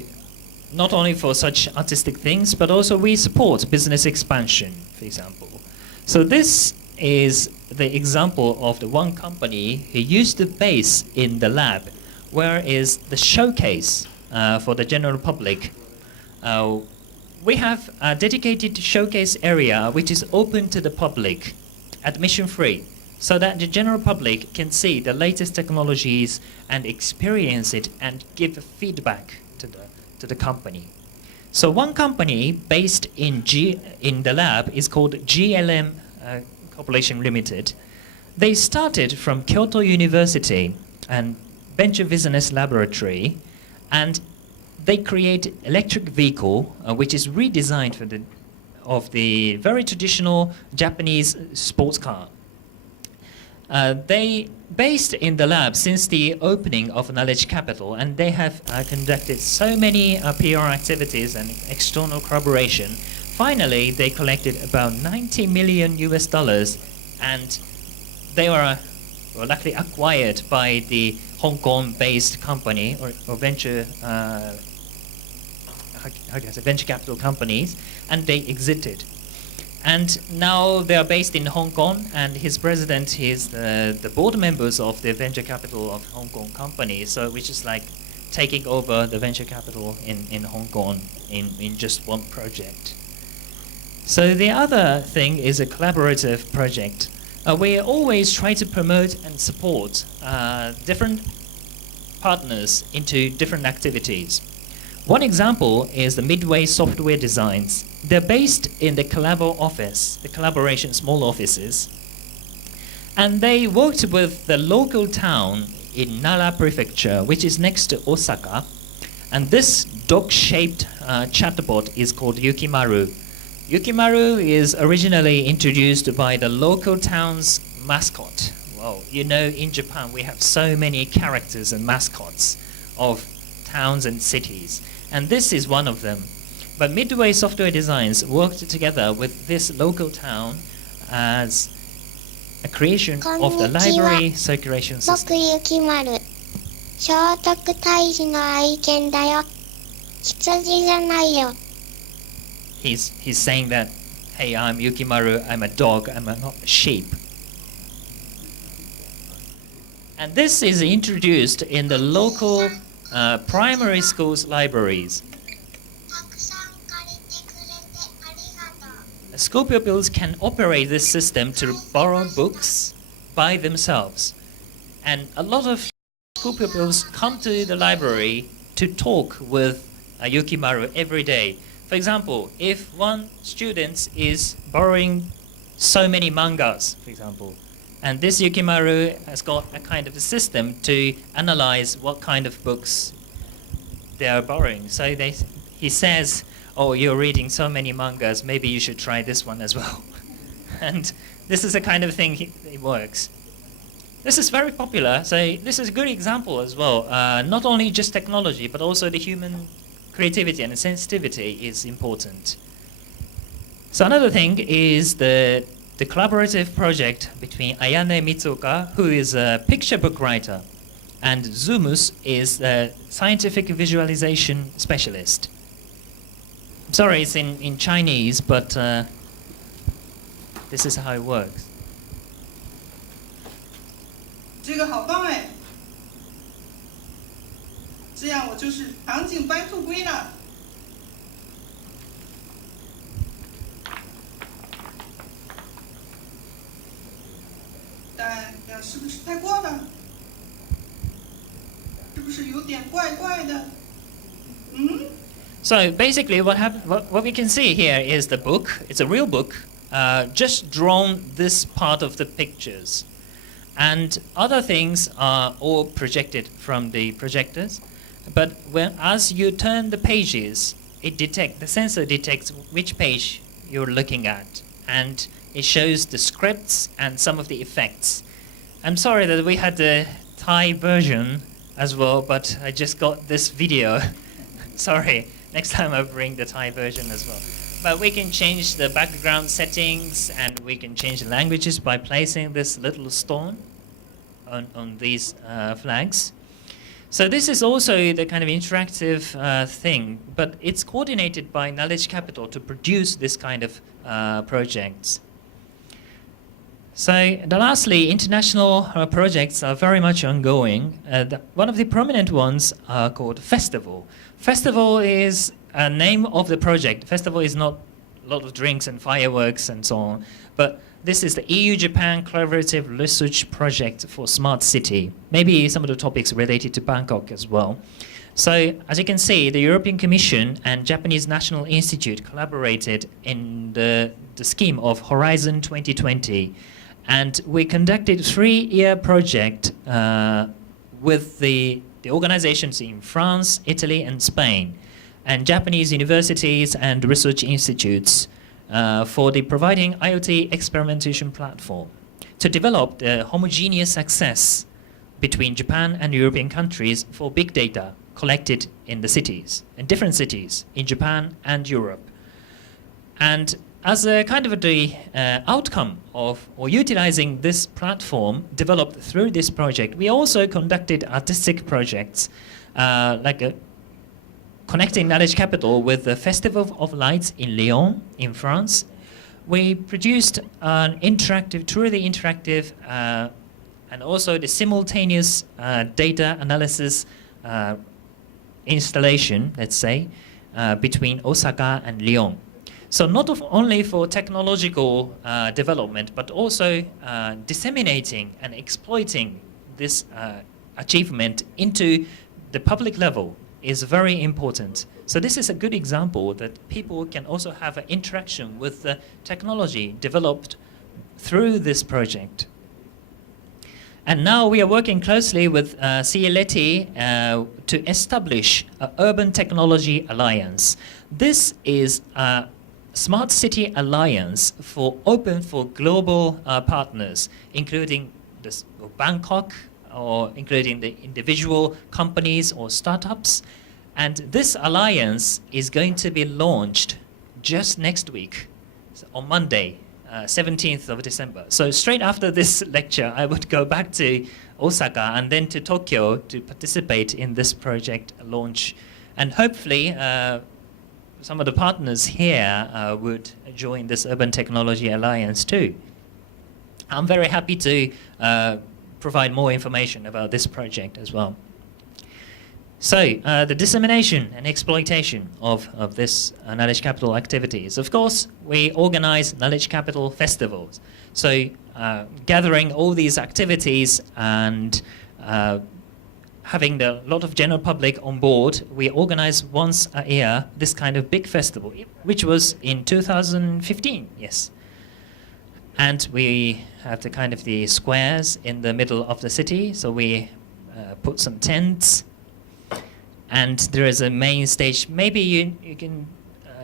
not only for such artistic things, but also we support business expansion, for example. So this is the example of the one company who used the base in the lab, where is the showcase for the general public. We have a dedicated showcase area which is open to the public, admission free, so that the general public can see the latest technologies and experience it and give feedback to the company. So one company based in the lab is called GLM Corporation Limited. They started from Kyoto University and Venture Business Laboratory, and they create electric vehicle which is redesigned of the very traditional Japanese sports car. They based in the lab since the opening of Knowledge Capital, and they have conducted so many PR activities and external collaboration. Finally, they collected about 90 million US dollars, and they were luckily acquired by the Hong Kong-based company or venture, venture capital companies, and they exited. And now they are based in Hong Kong, and his president is the board members of the venture capital of Hong Kong companies, so which is like taking over the venture capital in Hong Kong in just one project. So the other thing is a collaborative project. We always try to promote and support different partners into different activities. One example is the Midway Software Designs. They're based in the Collabo office, the collaboration small offices. And they worked with the local town in Nara Prefecture, which is next to Osaka. And this dog-shaped chatbot is called Yukimaru. Yukimaru is originally introduced by the local town's mascot. Well, you know, in Japan we have so many characters and mascots of towns and cities, and this is one of them. But Midway Software Designs worked together with this local town as a creation of the library circulation system. 僕ゆきまる。聖徳太子の愛犬だよ。羊じゃないよ。He's saying that, hey, I'm Yukimaru, I'm a dog, I'm not a sheep. And this is introduced in the local primary schools libraries. School pupils can operate this system to borrow books by themselves. And a lot of school pupils come to the library to talk with Yukimaru every day. For example, if one student is borrowing so many mangas, for example, and this Yukimaru has got a kind of a system to analyze what kind of books they are borrowing. So he says, oh, you're reading so many mangas, maybe you should try this one as well. And this is the kind of thing it works. This is very popular, so this is a good example as well. Not only just technology, but also the human creativity and sensitivity is important. So another thing is the collaborative project between Ayane Mitsuoka, who is a picture book writer, and Zumus is a scientific visualization specialist. I'm sorry, it's in Chinese, but this is how it works. 这个好棒哎！这样我就是长颈斑兔龟了。但这样是不是太过了？是不是有点怪怪的？嗯？ So basically what we can see here is the book. It's a real book, just drawn this part of the pictures. And other things are all projected from the projectors. But as you turn the pages, the sensor detects which page you're looking at. And it shows the scripts and some of the effects. I'm sorry that we had the Thai version as well, but I just got this video. Sorry. Next time I'll bring the Thai version as well. But we can change the background settings, and we can change the languages by placing this little stone on these flags. So this is also the kind of interactive thing, but it's coordinated by Knowledge Capital to produce this kind of projects. So lastly, international projects are very much ongoing. One of the prominent ones are called Festival. Festival is a name of the project. Festival is not a lot of drinks and fireworks and so on, but this is the EU-Japan Collaborative Research Project for Smart City. Maybe some of the topics related to Bangkok as well. So as you can see, the European Commission and Japanese National Institute collaborated in the scheme of Horizon 2020. And we conducted a 3-year project with the organizations in France, Italy, and Spain, and Japanese universities and research institutes for the providing IoT experimentation platform. to develop the homogeneous access between Japan and European countries for big data collected in the cities, in different cities in Japan and Europe. And as a kind of the outcome of or utilizing this platform developed through this project, we also conducted artistic projects connecting knowledge capital with the Festival of Lights in Lyon, in France. We produced an interactive, truly interactive, and also the simultaneous data analysis installation, let's say, between Osaka and Lyon. So not only for technological development, but also disseminating and exploiting this achievement into the public level is very important. So this is a good example that people can also have an interaction with the technology developed through this project. And now we are working closely with Ccio to establish an Urban Technology Alliance. This is a Smart City Alliance open for global partners, including Bangkok, or including the individual companies or startups. And this alliance is going to be launched just next week, on Monday, 17th of December. So straight after this lecture, I would go back to Osaka and then to Tokyo to participate in this project launch. And hopefully, some of the partners here would join this Urban Technology Alliance too. I'm very happy to provide more information about this project as well. So the dissemination and exploitation of this knowledge capital activities. Of course, we organize knowledge capital festivals. So gathering all these activities and having a lot of general public on board, we organize once a year this kind of big festival, which was in 2015, yes. And we have the kind of the squares in the middle of the city, so we put some tents, and there is a main stage. Maybe you can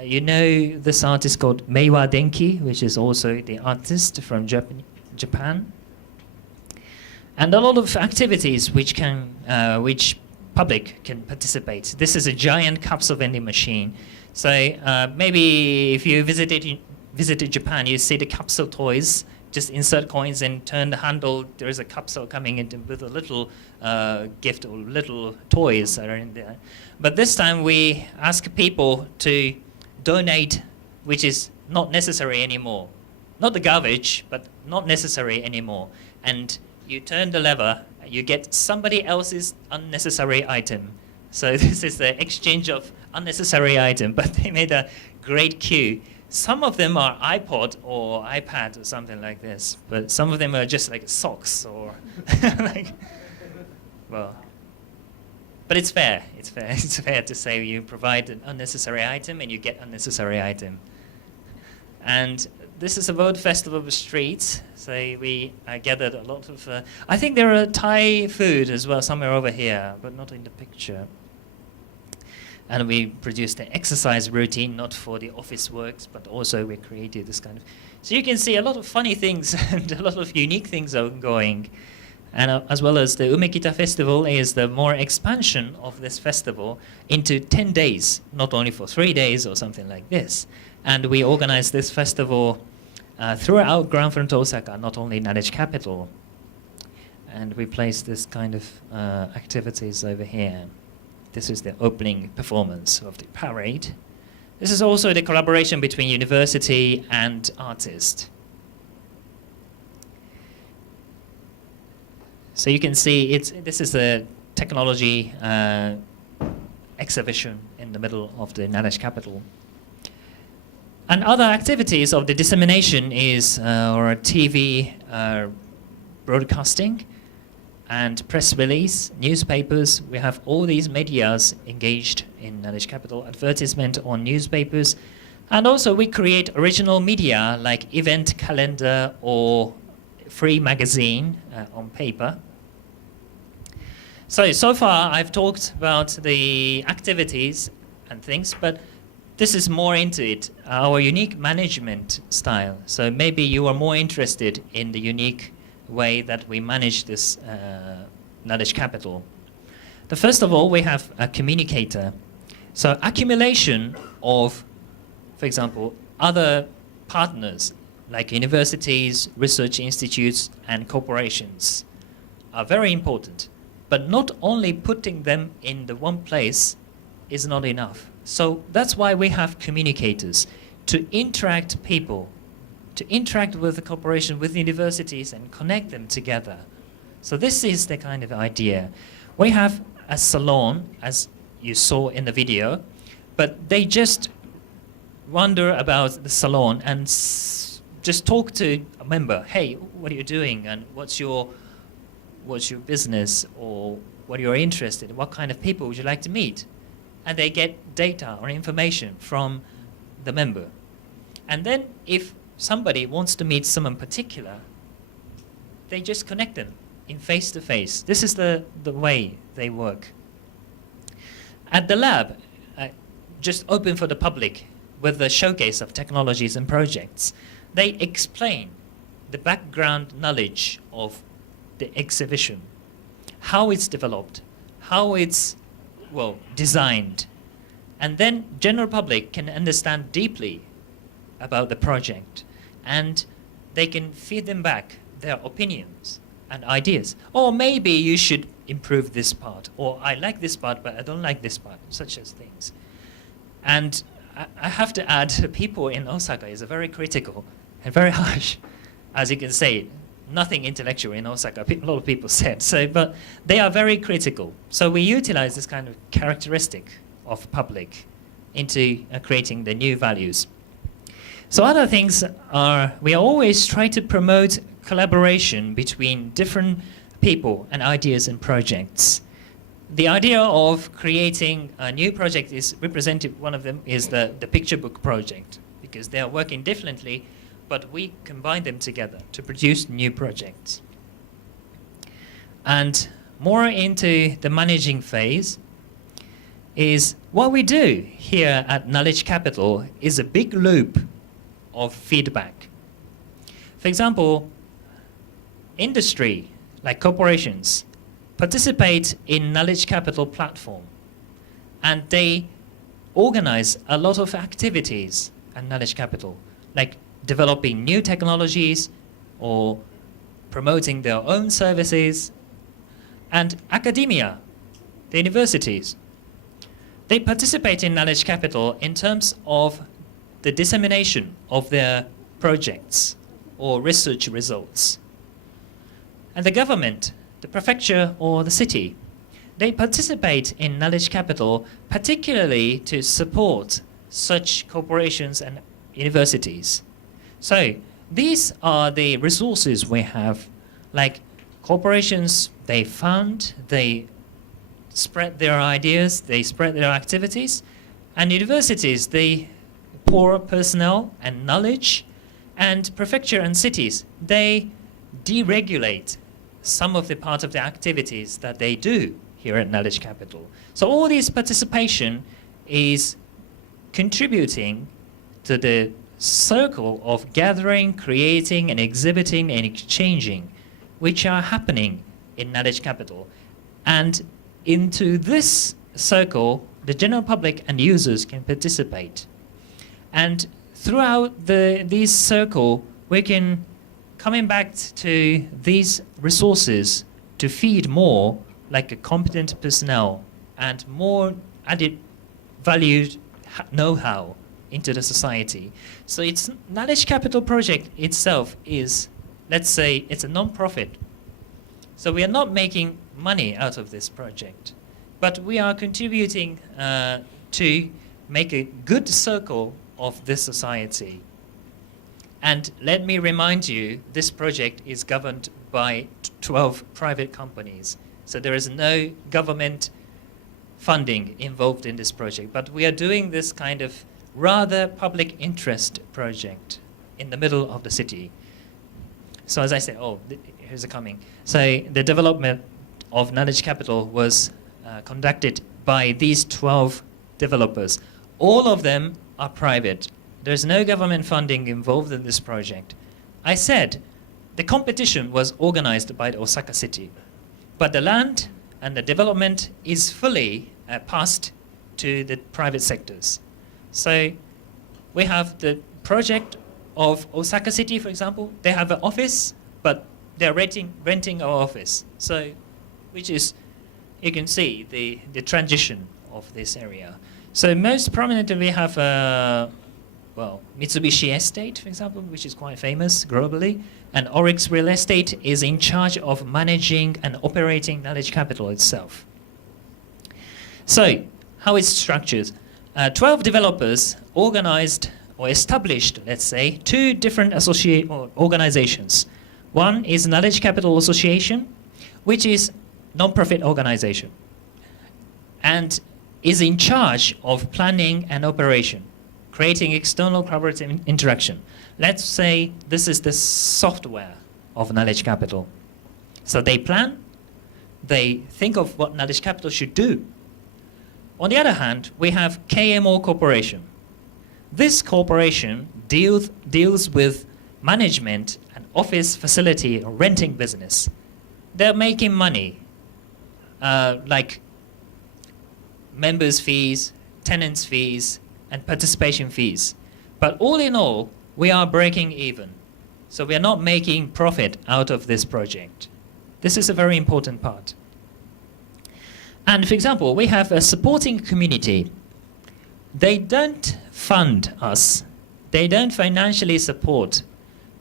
you know this artist called Meiwa Denki, which is also the artist from Japan, and a lot of activities which public can participate. This is a giant capsule vending machine. So maybe if you visited Japan, you see the capsule toys. Just insert coins and turn the handle. There is a capsule coming in with a little gift or little toys that are in there. But this time we ask people to donate, which is not necessary anymore. Not the garbage, but not necessary anymore. And you turn the lever, you get somebody else's unnecessary item. So this is the exchange of unnecessary item, but they made a great queue. Some of them are iPod or iPad or something like this, but some of them are just like socks or but it's fair. It's fair. It's fair to say you provide an unnecessary item and you get unnecessary item. And this is a World Festival of Streets, so we gathered a lot of. I think there are Thai food as well somewhere over here, but not in the picture. And we produced an exercise routine, not for the office works, but also we created this kind of... So you can see a lot of funny things and a lot of unique things are going. And as well as the Umekita Festival is the more expansion of this festival into 10 days, not only for 3 days or something like this. And we organized this festival throughout Grand Front Osaka, not only knowledge capital. And we placed this kind of activities over here. This is the opening performance of the parade. This is also the collaboration between university and artist. So you can see this is a technology exhibition in the middle of the knowledge capital. And other activities of the dissemination is or TV broadcasting and press release, newspapers. We have all these medias engaged in knowledge capital, advertisement on newspapers. And also we create original media like event calendar or free magazine on paper. So far I've talked about the activities and things, but this is more into it, our unique management style. So maybe you are more interested in the unique way that we manage this knowledge capital. The first of all, we have a communicator. So accumulation of, for example, other partners like universities, research institutes, and corporations are very important. But not only putting them in the one place is not enough. So that's why we have communicators, to interact people, to interact with the corporation, with universities, and connect them together. So this is the kind of idea. We have a salon, as you saw in the video, but they just wander about the salon and just talk to a member. Hey, what are you doing? And what's your business? Or what you're interested in? What kind of people would you like to meet? And they get data or information from the member. And then if somebody wants to meet someone particular, they just connect them in face-to-face. This is the way they work. At the lab, just open for the public with the showcase of technologies and projects, they explain the background knowledge of the exhibition, how it's developed, how it's, well, designed. And then general public can understand deeply about the project, and they can feed them back their opinions and ideas. Or maybe you should improve this part, or I like this part, but I don't like this part, such as things. And I have to add, people in Osaka is very critical and very harsh. As you can say, nothing intellectual in Osaka, a lot of people said. So, but they are very critical. So we utilize this kind of characteristic of public into creating the new values. So other things are, we always try to promote collaboration between different people and ideas and projects. The idea of creating a new project is represented, one of them is the picture book project, because they are working differently, but we combine them together to produce new projects. And more into the managing phase is what we do here at Knowledge Capital is a big loop of feedback. For example, industry, like corporations, participate in Knowledge Capital platform, and they organize a lot of activities at Knowledge Capital, like developing new technologies or promoting their own services. And academia, the universities, they participate in Knowledge Capital in terms of the dissemination of their projects or research results. And the government, the prefecture or the city, they participate in Knowledge Capital particularly to support such corporations and universities. So these are the resources we have. Like corporations, they fund, they spread their ideas, they spread their activities, and universities, they pour personnel and knowledge, and prefecture and cities, they deregulate some of the part of the activities that they do here at Knowledge Capital. So all this participation is contributing to the circle of gathering, creating, and exhibiting and exchanging, which are happening in Knowledge Capital. And into this circle, the general public and users can participate. And throughout this circle, we can coming back to these resources to feed more like a competent personnel and more added valued know-how into the society. So it's Knowledge Capital project itself is, let's say, it's a non-profit. So we are not making money out of this project, but we are contributing to make a good circle of this society. And let me remind you, this project is governed by 12 private companies. So there is no government funding involved in this project, but we are doing this kind of rather public interest project in the middle of the city. So as I said, here's a coming. So the development of Knowledge Capital was conducted by these 12 developers. All of them are private. There's no government funding involved in this project. I said the competition was organized by the Osaka city, but the land and the development is fully passed to the private sectors. So we have the project of Osaka city, for example. They have an office, but they're renting our office. So, which is, you can see the transition of this area. So most prominently we have, Mitsubishi Estate, for example, which is quite famous globally. And Oryx Real Estate is in charge of managing and operating knowledge capital itself. So, how it's structured. 12 developers organized or established, let's say, 2 different organizations. One is Knowledge Capital Association, which is non-profit organization, and is in charge of planning and operation, creating external collaborative interaction. Let's say this is the software of knowledge capital. So they plan, they think of what knowledge capital should do. On the other hand, we have KMO Corporation. This corporation deals with management and office facility or renting business. They're making money, like members' fees, tenants' fees, and participation fees. But all in all, we are breaking even. So we are not making profit out of this project. This is a very important part. And for example, we have a supporting community. They don't fund us. They don't financially support,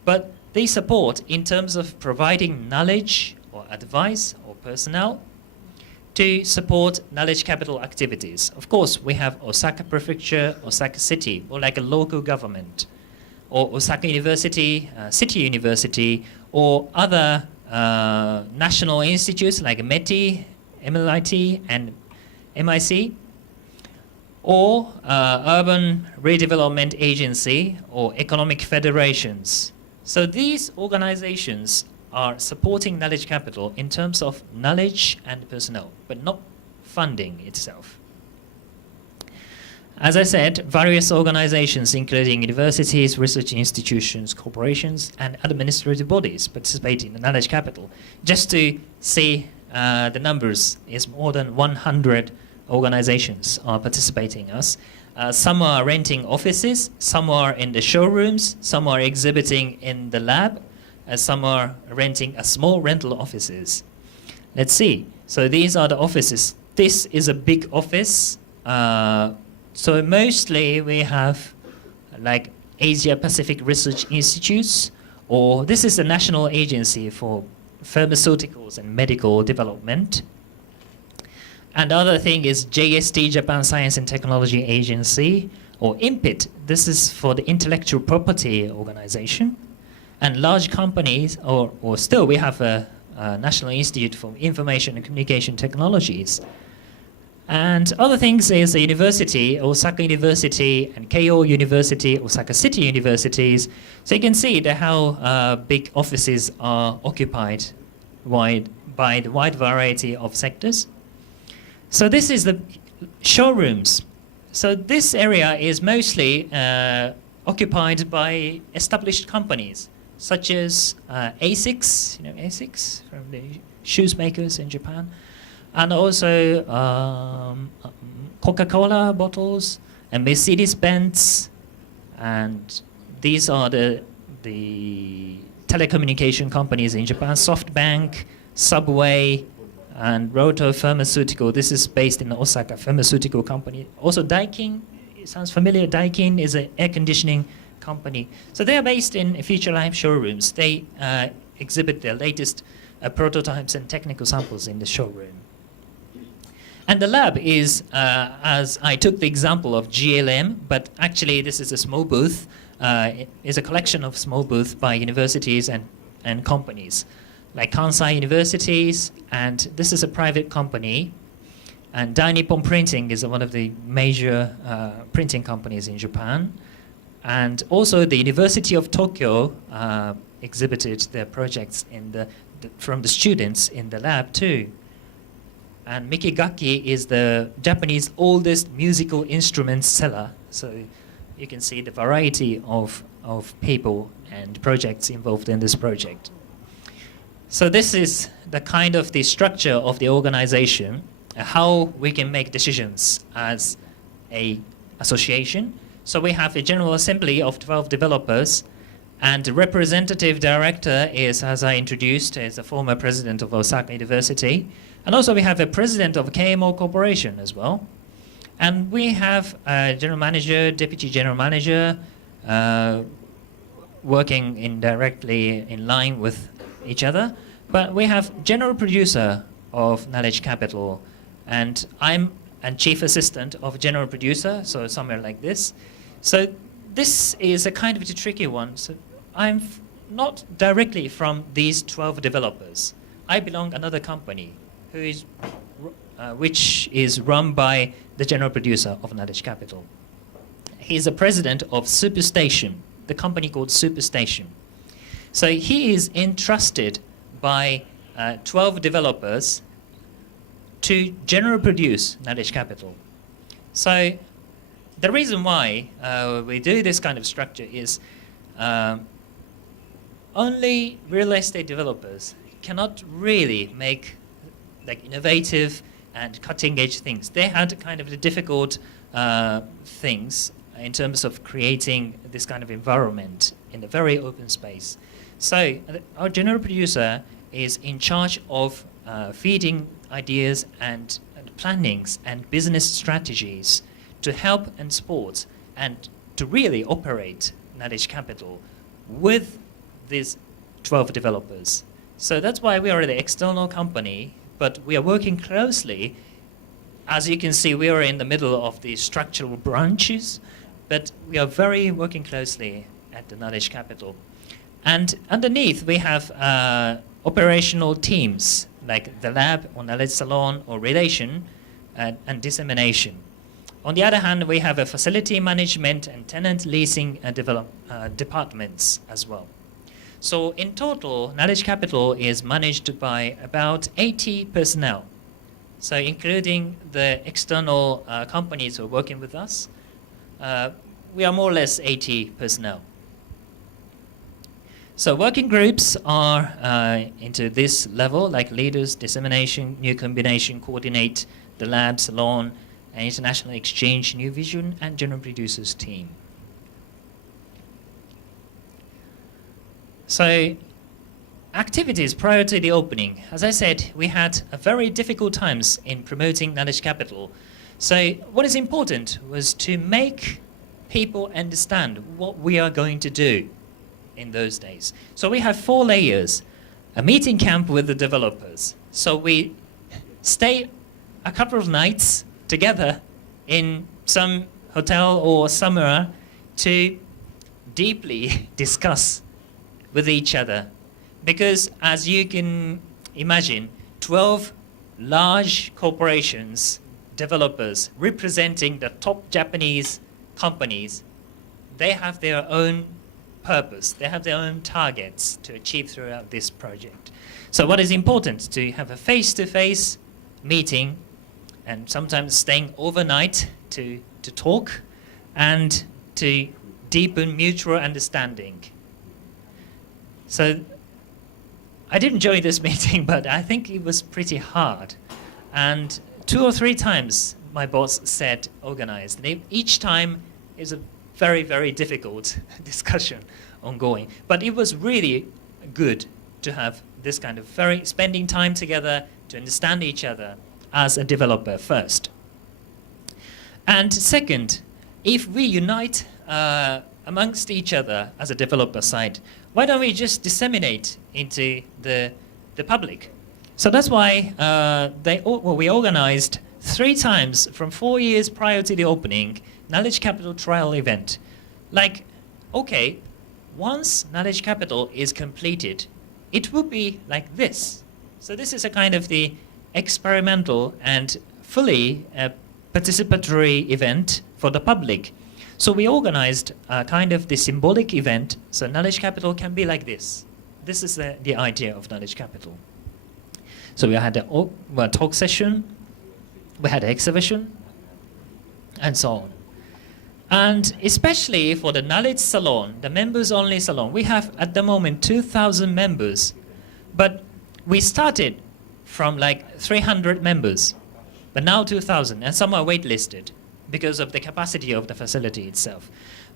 but they support in terms of providing knowledge or advice or personnel to support knowledge capital activities. Of course, we have Osaka Prefecture, Osaka City, or like a local government, or Osaka University, City University, or other national institutes like METI, MLIT, and MIC, or Urban Redevelopment Agency, or economic federations. So these organizations are supporting knowledge capital in terms of knowledge and personnel, but not funding itself. As I said, various organizations, including universities, research institutions, corporations, and administrative bodies participate in the knowledge capital. Just to see the numbers, is more than 100 organizations are participating us. Some are renting offices, some are in the showrooms, some are exhibiting in the lab, some are renting a small rental offices. Let's see. So these are the offices. This is a big office. So mostly we have like Asia Pacific Research Institutes, or this is the National Agency for Pharmaceuticals and Medical Development. And the other thing is JST, Japan Science and Technology Agency, or INPIT. This is for the Intellectual Property Organization. And large companies, or still we have a National Institute for Information and Communication Technologies. And other things is the university, Osaka University and Ccio University, Osaka City Universities. So you can see that how big offices are occupied by the wide variety of sectors. So this is the showrooms. So this area is mostly occupied by established companies, such as ASICS, you know ASICS from the shoes makers in Japan, and also Coca-Cola bottles and Mercedes-Benz, and these are the telecommunication companies in Japan, SoftBank, Subway, and Roto Pharmaceutical. This is based in Osaka, pharmaceutical company. Also Daikin, it sounds familiar. Daikin is an air conditioning company. So they are based in Future Life showrooms. They exhibit their latest prototypes and technical samples in the showroom. And the lab is, as I took the example of GLM, but actually this is a small booth. It is a collection of small booths by universities and companies, like Kansai universities, and this is a private company. And Dai Nippon Printing is one of the major printing companies in Japan. And also the University of Tokyo exhibited their projects from the students in the lab too. And Mikigaki is the Japanese oldest musical instruments seller. So you can see the variety of people and projects involved in this project. So this is the kind of the structure of the organization, how we can make decisions as a association. So we have a general assembly of 12 developers, and the representative director is, as I introduced, is the former president of Osaka University. And also we have a president of KMO Corporation as well. And we have a general manager, deputy general manager, working indirectly in line with each other. But we have general producer of Knowledge Capital, and I'm a chief assistant of general producer, so somewhere like this. So this is a kind of a tricky one. So I'm not directly from these 12 developers. I belong another company who is, which is run by the general producer of Knowledge Capital. He's the president of Superstation, the company called Superstation. So he is entrusted by 12 developers to general produce Knowledge Capital. So the reason why we do this kind of structure is only real estate developers cannot really make like innovative and cutting-edge things. They had kind of the difficult things in terms of creating this kind of environment in a very open space. So our general producer is in charge of feeding ideas and plannings and business strategies to help and support and to really operate Knowledge Capital with these 12 developers. So that's why we are the external company, but we are working closely. As you can see, we are in the middle of the structural branches, but we are very working closely at the Knowledge Capital. And underneath, we have operational teams, like the lab or knowledge salon or relation and dissemination. On the other hand, we have a facility management and tenant leasing departments as well. So in total, Knowledge Capital is managed by about 80 personnel. So including the external companies who are working with us, we are more or less 80 personnel. So working groups are into this level, like leaders, dissemination, new combination, coordinate, the lab, salon, international exchange, new vision, and general producers team. So activities prior to the opening. As I said, we had a very difficult times in promoting Knowledge Capital. So what is important was to make people understand what we are going to do in those days. So we have 4 layers. A meeting camp with the developers. So we stay a couple of nights together in some hotel or somewhere to deeply discuss with each other. Because as you can imagine, 12 large corporations, developers representing the top Japanese companies, they have their own purpose, they have their own targets to achieve throughout this project. So what is important? To have a face-to-face meeting and sometimes staying overnight to talk and to deepen mutual understanding. So I did enjoy this meeting, but I think it was pretty hard. And 2 or 3 times my boss said organized. And each time is a very, very difficult discussion ongoing. But it was really good to have this kind of spending time together to understand each other as a developer first. And second, if we unite amongst each other as a developer side, why don't we just disseminate into the public? So that's why we organized 3 times from 4 years prior to the opening, Knowledge Capital trial event. Like, okay, once Knowledge Capital is completed, it will be like this. So this is a kind of the experimental and fully participatory event for the public. So we organized a kind of the symbolic event, so Knowledge Capital can be like this. This is the idea of Knowledge Capital. So we had a talk session, we had an exhibition, and so on. And especially for the Knowledge Salon, the members-only salon, we have at the moment 2,000 members. But we started from like 300 members, but now 2,000, and some are waitlisted because of the capacity of the facility itself.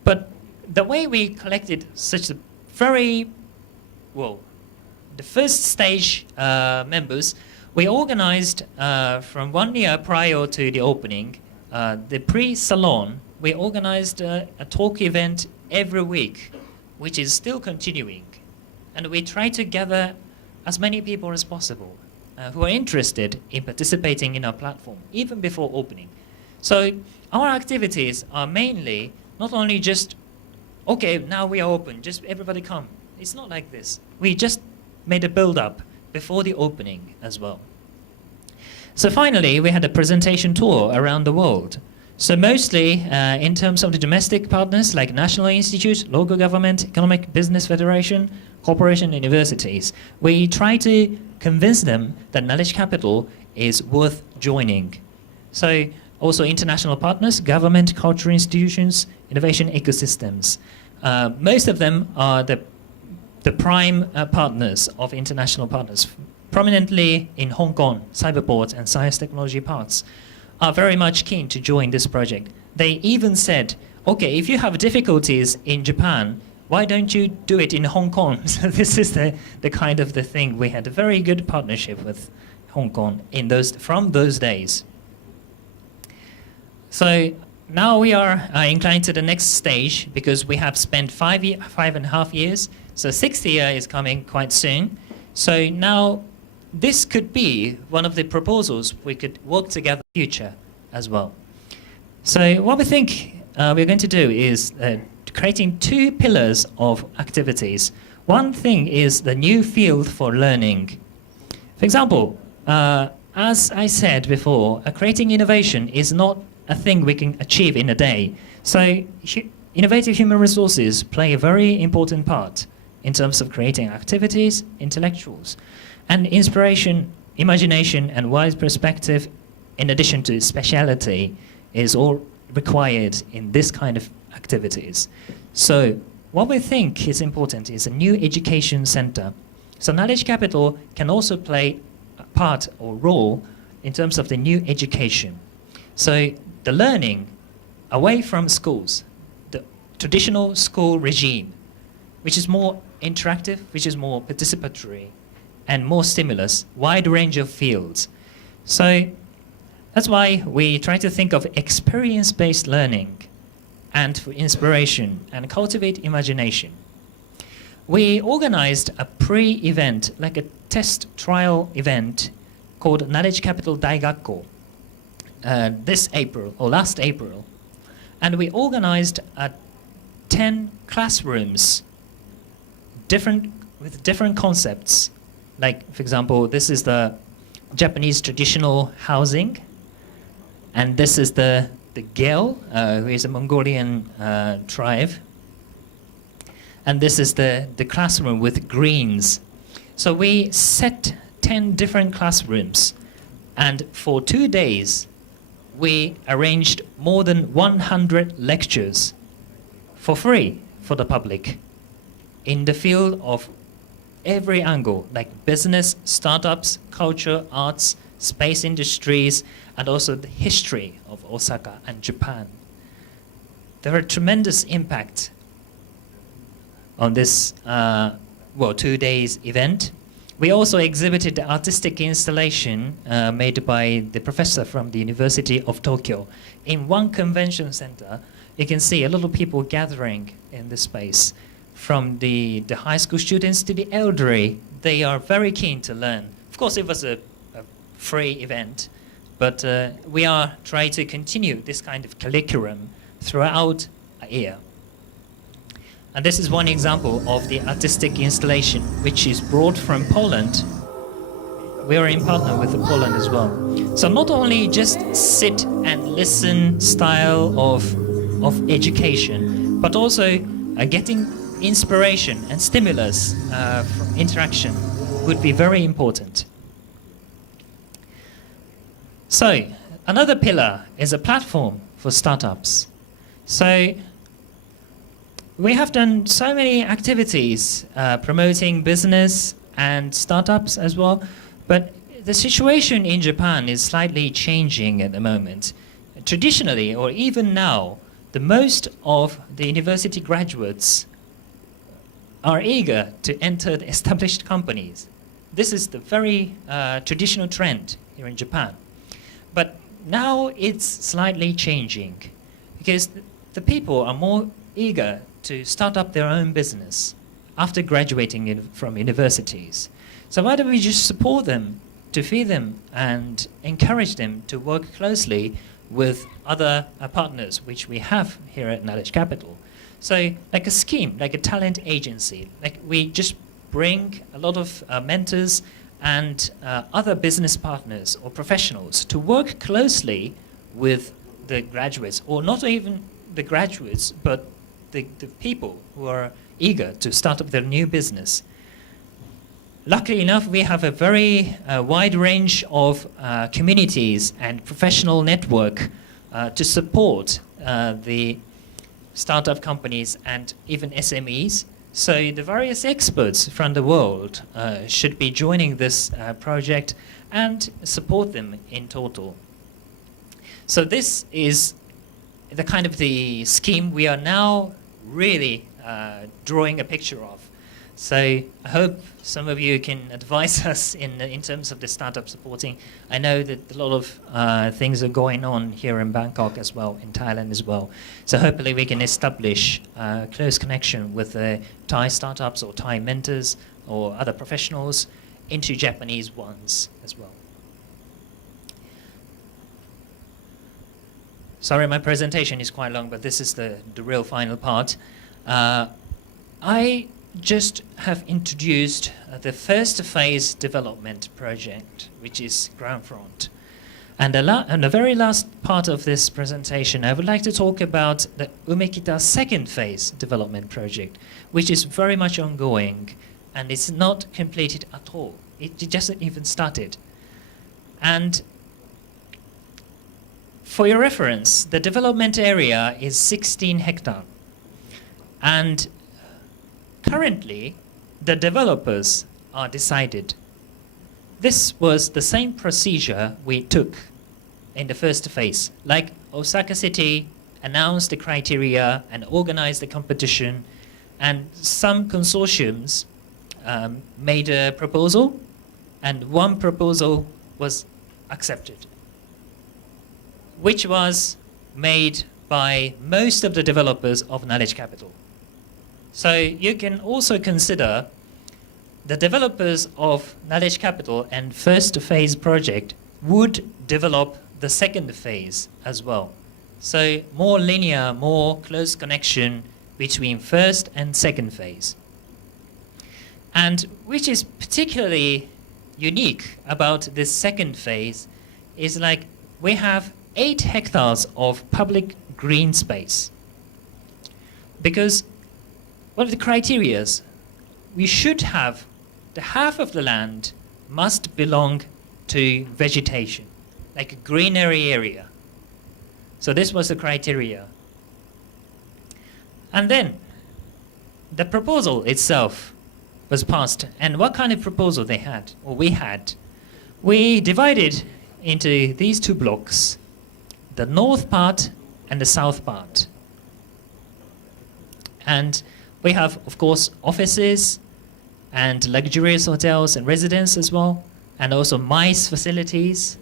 But the way we collected such a very, well, the first stage members, we organized from 1 year prior to the opening, the pre-salon, we organized a talk event every week, which is still continuing. And we try to gather as many people as possible who are interested in participating in our platform, even before opening. So our activities are mainly not only just, okay, now we are open, just everybody come. It's not like this. We just made a build-up before the opening as well. So finally, we had a presentation tour around the world. So mostly in terms of the domestic partners like National Institute, local government, Economic Business Federation, corporation, universities, we try to convince them that knowledge capital is worth joining. So also international partners, government, cultural institutions, innovation ecosystems. Most of them are the prime partners of international partners, prominently in Hong Kong, Cyberport and Science Technology Parks, are very much keen to join this project. They even said, okay, if you have difficulties in Japan, why don't you do it in Hong Kong? So this is the kind of the thing. We had a very good partnership with Hong Kong from those days. So now we are inclined to the next stage because we have spent 5.5 years. So 6th year is coming quite soon. So now this could be one of the proposals we could work together in the future as well. So what we think we're going to do is creating 2 pillars of activities. One thing is the new field for learning. For example, as I said before, creating innovation is not a thing we can achieve in a day. So innovative human resources play a very important part in terms of creating activities, intellectuals. And inspiration, imagination, and wide perspective, in addition to speciality, is all required in this kind of activities. So what we think is important is a new education center. So knowledge capital can also play a part or role in terms of the new education. So the learning away from schools, the traditional school regime, which is more interactive, which is more participatory, and more stimulus, wide range of fields. So that's why we try to think of experience-based learning and for inspiration and cultivate imagination. We organized a pre-event, like a test trial event called Knowledge Capital Daigakko this April, or last April. And we organized 10 classrooms with different concepts. Like, for example, this is the Japanese traditional housing, and this is the Gel, who is a Mongolian tribe, and this is the classroom with greens. So we set 10 different classrooms, and for 2 days, we arranged more than 100 lectures for free for the public in the field of every angle, like business, startups, culture, arts, space industries, and also the history of Osaka and Japan. There are tremendous impact on this 2 days event. We also exhibited the artistic installation made by the professor from the University of Tokyo. In one convention center, you can see a lot of people gathering in this space. From the high school students to the elderly, they are very keen to learn. Of course, it was a free event, but we are trying to continue this kind of curriculum throughout a year. And this is one example of the artistic installation, which is brought from Poland. We are in partner with Poland as well. So not only just sit and listen style of education, but also getting inspiration and stimulus from interaction would be very important. So another pillar is a platform for startups. So we have done so many activities promoting business and startups as well. But the situation in Japan is slightly changing at the moment. Traditionally, or even now, the most of the university graduates are eager to enter the established companies. This is the very traditional trend here in Japan. But now it's slightly changing because the people are more eager to start up their own business after graduating from universities. So why don't we just support them, to feed them and encourage them to work closely with other partners which we have here at Knowledge Capital. So like a scheme, like a talent agency, like we just bring a lot of mentors and other business partners or professionals to work closely with the graduates, or not even the graduates, but the people who are eager to start up their new business. Luckily enough, we have a very wide range of communities and professional network to support the startup companies and even SMEs. So the various experts from the world should be joining this project and support them in total. So this is the kind of the scheme we are now really drawing a picture of. So I hope some of you can advise us in terms of the startup supporting. I know that a lot of things are going on here in Bangkok as well, in Thailand as well. So hopefully we can establish a close connection with the Thai startups or Thai mentors or other professionals into Japanese ones as well. Sorry, my presentation is quite long, but this is the real final part. I just have introduced the first phase development project, which is Groundfront. And the very last part of this presentation, I would like to talk about the Umekita second phase development project, which is very much ongoing, and it's not completed at all. It just even started. And for your reference, the development area is 16 hectares. And currently, the developers are decided. This was the same procedure we took in the first phase. Like Osaka City announced the criteria and organized the competition, and some consortiums made a proposal, and one proposal was accepted, which was made by most of the developers of Knowledge Capital. So you can also consider the developers of Knowledge Capital and first phase project would develop the second phase as well. So more linear, more close connection between first and second phase. And which is particularly unique about this second phase is like we have 8 hectares of public green space. Because one of the criteria is we should have the half of the land must belong to vegetation, like a greenery area. So this was the criteria. And then the proposal itself was passed. And what kind of proposal they had, or we had? We divided into these 2 blocks, the north part and the south part. And we have, of course, offices and luxurious hotels and residences as well, and also MICE facilities,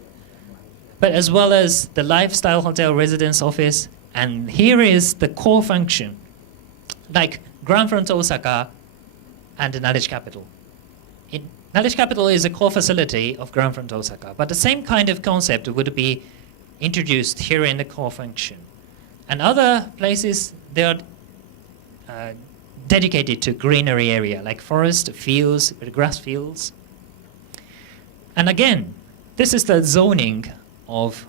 but as well as the lifestyle hotel residence office. And here is the core function, like Groundfront Osaka and the Knowledge Capital. Knowledge Capital is a core facility of Groundfront Osaka, but the same kind of concept would be introduced here in the core function. And other places, they are dedicated to greenery area, like forest, fields, grass fields. And again, this is the zoning of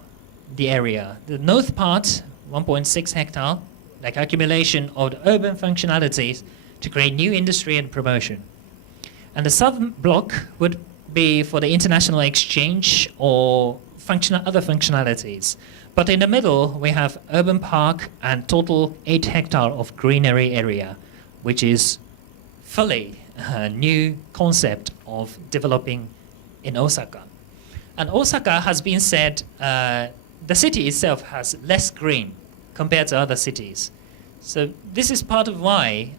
the area. The north part, 1.6 hectare, like accumulation of the urban functionalities to create new industry and promotion. And the southern block would be for the international exchange or other functionalities. But in the middle, we have urban park and total 8 hectare of greenery area, which is fully new concept of developing in Osaka. And Osaka has been said, the city itself has less green compared to other cities. So this is part of why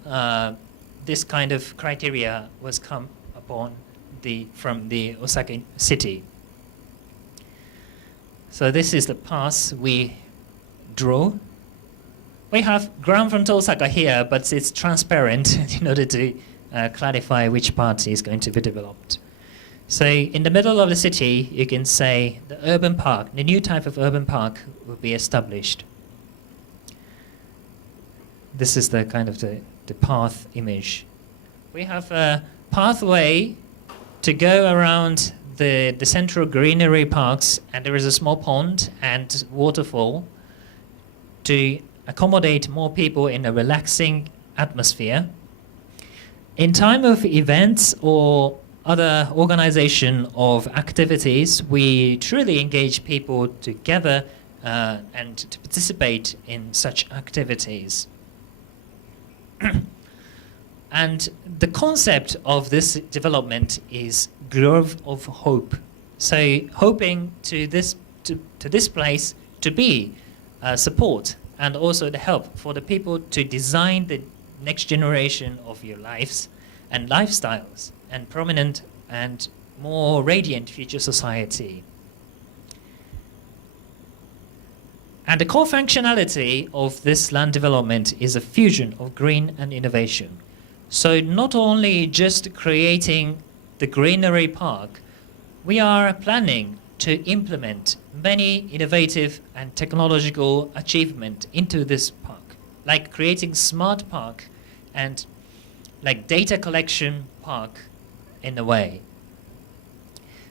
this kind of criteria was come upon from the Osaka city. So this is the path we draw. We have ground from Osaka here, but it's transparent in order to clarify which part is going to be developed. So in the middle of the city, you can say the urban park, the new type of urban park will be established. This is the kind of the path image. We have a pathway to go around the central greenery parks, and there is a small pond and waterfall to accommodate more people in a relaxing atmosphere. In time of events or other organization of activities, we truly engage people together and to participate in such activities. And the concept of this development is grove of hope. So hoping to this place to be support and also the help for the people to design the next generation of your lives and lifestyles and prominent and more radiant future society. And the core functionality of this land development is a fusion of green and innovation. So not only just creating the greenery park, we are planning to implement many innovative and technological achievement into this park, like creating smart park and like data collection park in a way.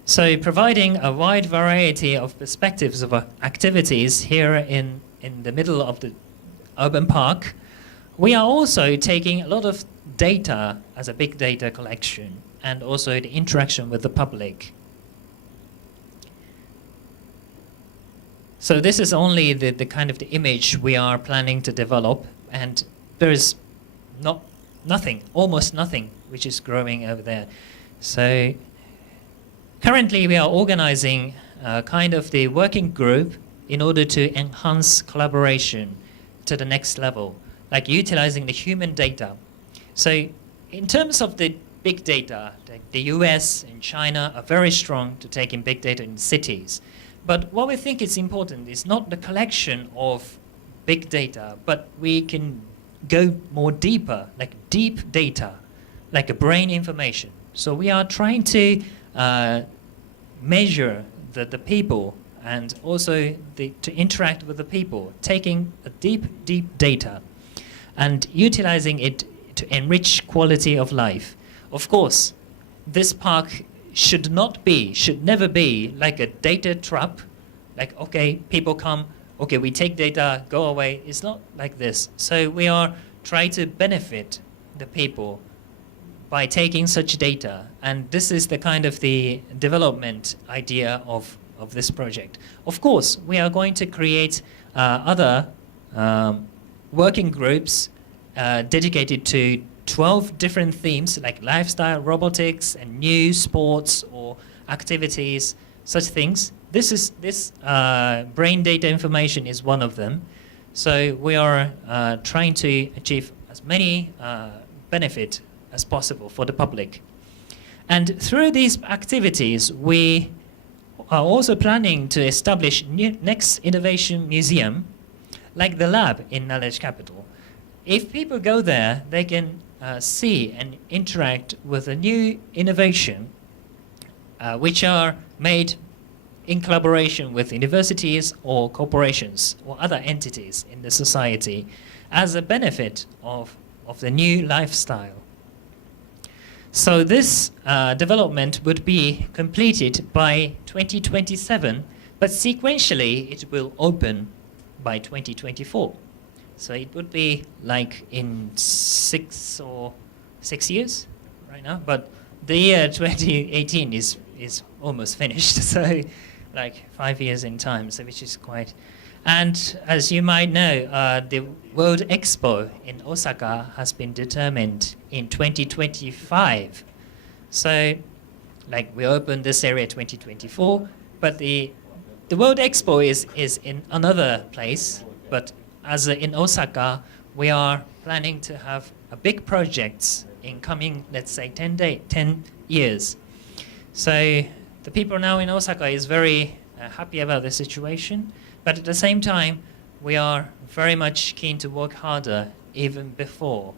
So providing a wide variety of perspectives of activities here in the middle of the urban park, we are also taking a lot of data as a big data collection and also the interaction with the public. So this is only the kind of the image we are planning to develop, and there is almost nothing which is growing over there. So currently we are organizing kind of the working group in order to enhance collaboration to the next level, like utilizing the human data. So in terms of the big data, the US and China are very strong to take in big data in cities. But what we think is important is not the collection of big data, but we can go more deeper, like deep data, like a brain information. So we are trying to measure the people and also to interact with the people, taking a deep data and utilizing it to enrich quality of life. Of course, this park should never be like a data trap, like, okay, people come, okay, we take data, go away. It's not like this. So we are trying to benefit the people by taking such data. And this is the kind of the development idea of this project. Of course, we are going to create other working groups dedicated to 12 different themes like lifestyle, robotics, and new sports or activities, such things. This brain data information is one of them. So we are trying to achieve as many benefit as possible for the public. And through these activities, we are also planning to establish next innovation museum, like the lab in Knowledge Capital. If people go there, they can see and interact with a new innovation which are made in collaboration with universities or corporations or other entities in the society as a benefit of the new lifestyle. So this development would be completed by 2027, but sequentially it will open by 2024. So it would be like in 6 years right now, but the year 2018 is almost finished, so like 5 years in time, so which is quite. And as you might know, the World Expo in Osaka has been determined in 2025. So, like, we opened this area 2024, but the World Expo is in another place. But as in Osaka, we are planning to have a big projects in coming, let's say, 10 years. So the people now in Osaka is very happy about the situation. But at the same time, we are very much keen to work harder even before.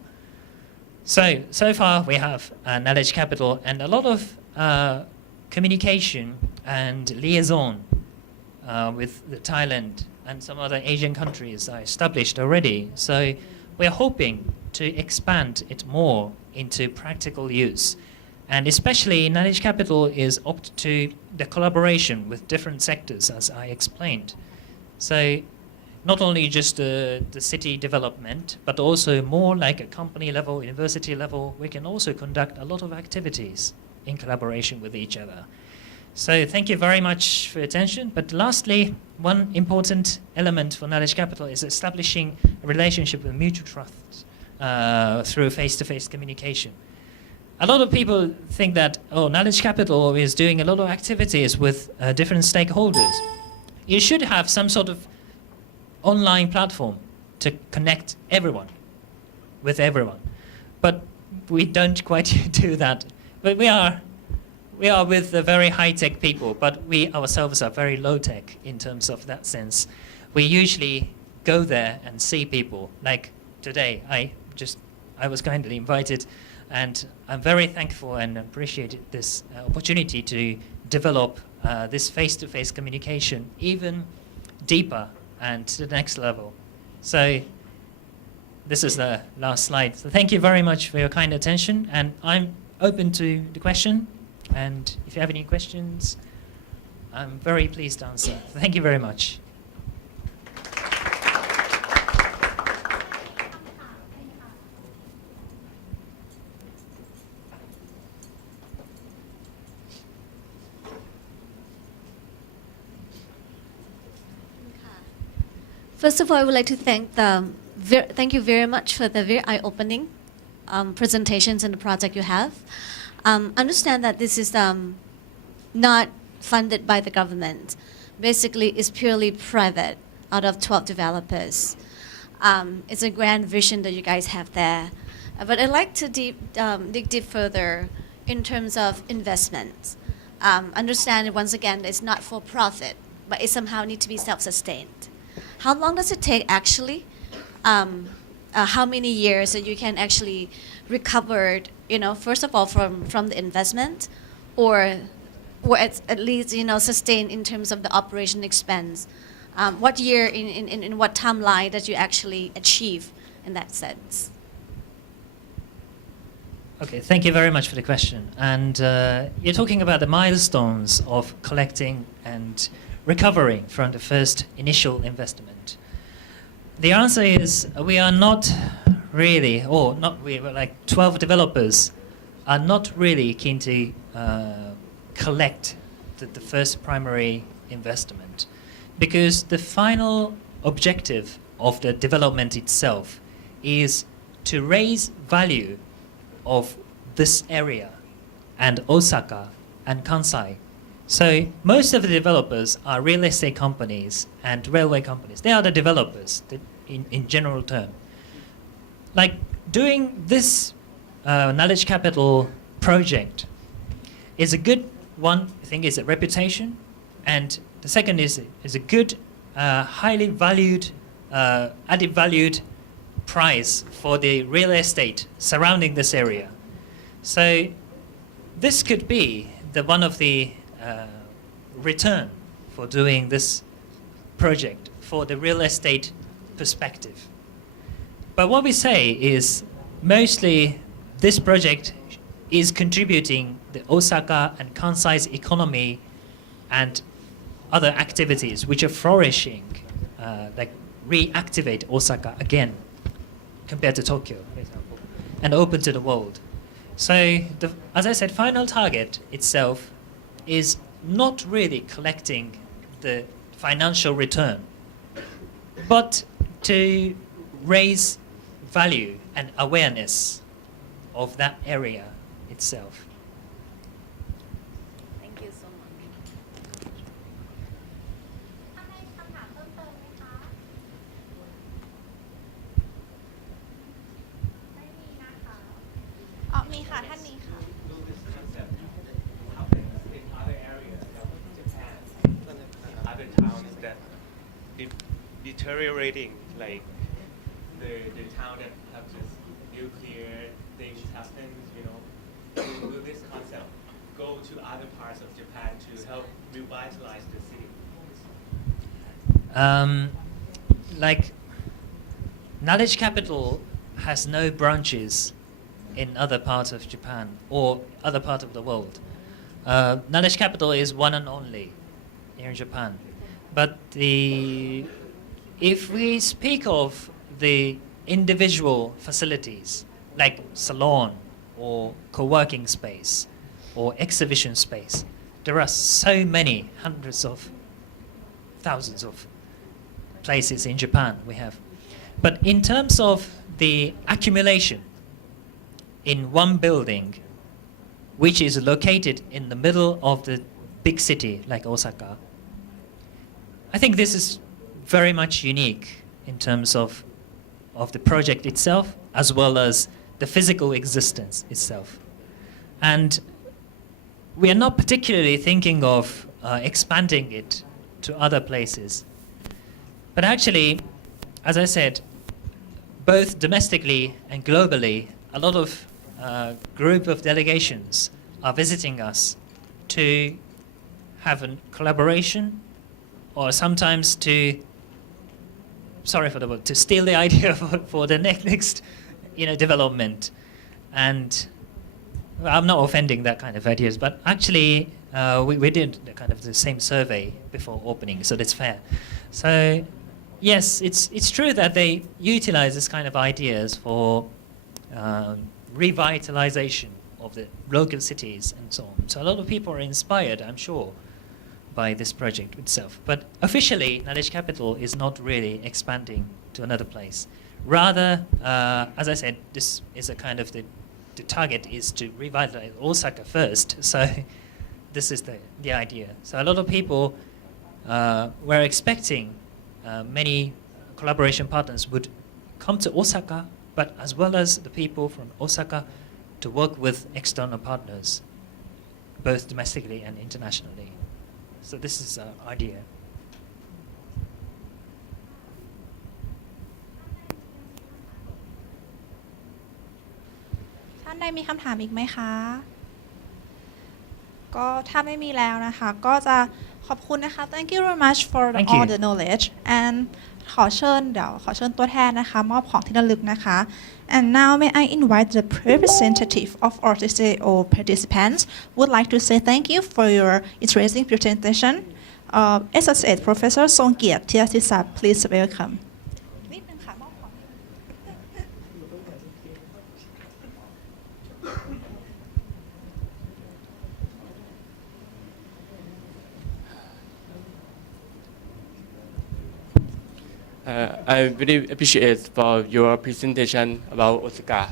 So far we have knowledge capital and a lot of communication and liaison with Thailand and some other Asian countries are established already. So we're hoping to expand it more into practical use. And especially knowledge capital is opt to the collaboration with different sectors, as I explained. So not only just the city development, but also more like a company level, university level, we can also conduct a lot of activities in collaboration with each other. So thank you very much for your attention. But lastly, one important element for knowledge capital is establishing a relationship with mutual trust through face-to-face communication. A lot of people think that, knowledge capital is doing a lot of activities with different stakeholders. You should have some sort of online platform to connect everyone with everyone. But we don't quite do that. But we are with the very high-tech people, but we ourselves are very low-tech in terms of that sense. We usually go there and see people. Like today, I was kindly invited, and I'm very thankful and appreciated this opportunity to develop this face-to-face communication even deeper and to the next level. So this is the last slide. So thank you very much for your kind attention, and I'm open to the question. And if you have any questions, I'm very pleased to answer. Thank you very much. First of all, I would like to thank you very much for the very eye-opening presentations and the project you have. Understand that this is not funded by the government. Basically, it's purely private out of 12 developers. It's a grand vision that you guys have there. But I'd like to dig deep further in terms of investment. Understand, once again, it's not for profit, but it somehow needs to be self-sustained. How long does it take actually? How many years that you can actually recover, first of all from the investment, or at least sustain in terms of the operation expense? What year in what timeline that you actually achieve in that sense? Okay, thank you very much for the question. And you're talking about the milestones of collecting and recovering from the first initial investment. The answer is we are not really, like 12 developers are not really keen to collect the first primary investment, because the final objective of the development itself is to raise value of this area and Osaka and Kansai. So most of the developers are real estate companies and railway companies. They are the developers in general term. Like doing this knowledge capital project is a good one. I think is a reputation, and the second is a good, highly valued, added valued price for the real estate surrounding this area. So this could be one of the return for doing this project for the real estate perspective. But what we say is mostly this project is contributing the Osaka and Kansai's economy and other activities which are flourishing, like reactivate Osaka again compared to Tokyo, for example, and open to the world. So, as I said, final target itself is not really collecting the financial return, but to raise value and awareness of that area itself. Thank you so much. ท่านใดมีคำถามเพิ่มเติมไหมคะไม่มีนะคะอ๋อมีค่ะท่านนี้ค่ะ in other areas of Japan, in other towns that deteriorating, like the town that have just nuclear things happen, you know, will this concept go to other parts of Japan to help revitalize the city? Like knowledge capital has no branches in other parts of Japan or other part of the world. Knowledge capital is one and only here in Japan. But if we speak of the individual facilities like salon or co-working space or exhibition space, there are so many hundreds of thousands of places in Japan we have. But in terms of the accumulation in one building, which is located in the middle of the big city like Osaka, I think this is very much unique in terms of the project itself as well as the physical existence itself. And we are not particularly thinking of expanding it to other places. But actually, as I said, both domestically and globally, a lot of group of delegations are visiting us to have a collaboration or sometimes to, sorry for the word, to steal the idea for the next development. And I'm not offending that kind of ideas, but actually we did kind of the same survey before opening, so that's fair. So yes, it's true that they utilize this kind of ideas for revitalization of the local cities and so on. So a lot of people are inspired, I'm sure, by this project itself. But officially, knowledge capital is not really expanding to another place. Rather, as I said, this is a kind of the target is to revitalize Osaka first. So this is the idea. So a lot of people were expecting many collaboration partners would come to Osaka, but as well as the people from Osaka to work with external partners, both domestically and internationally. So this is our idea. ท่านใดมีคำถามอีกไหมคะ ก็ถ้าไม่มีแล้วนะคะ ก็จะขอบคุณนะคะ Thank you very much for Thank all you. the knowledge and ขอเชิญตัวแทนนะคะมอบของที่ระลึกนะคะ and now may I invite the representative of our Ccio participants would like to say thank you for your interesting presentation. Associate Professor ทรงเกียรติเทียศิศักดิ์ please welcome นิดนึงค่ะมอบของ I really appreciate for your presentation about Osaka,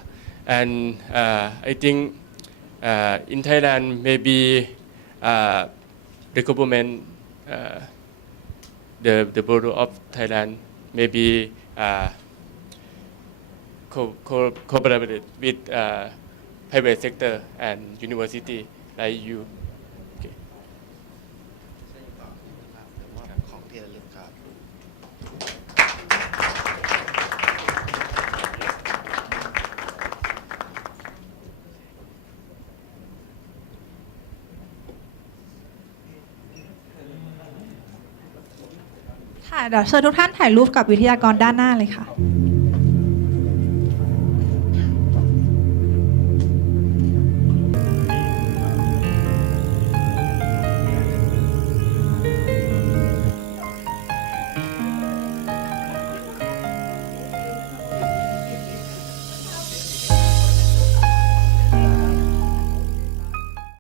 and I think in Thailand maybe the government, the Bureau of Thailand, maybe collaborate with private sector and university like you. Okay. ของที่ระลึกครับ ค่ะเดี๋ยวเชิญทุกท่านถ่ายรูปกับวิทยากรด้านหน้าเลยค่ะ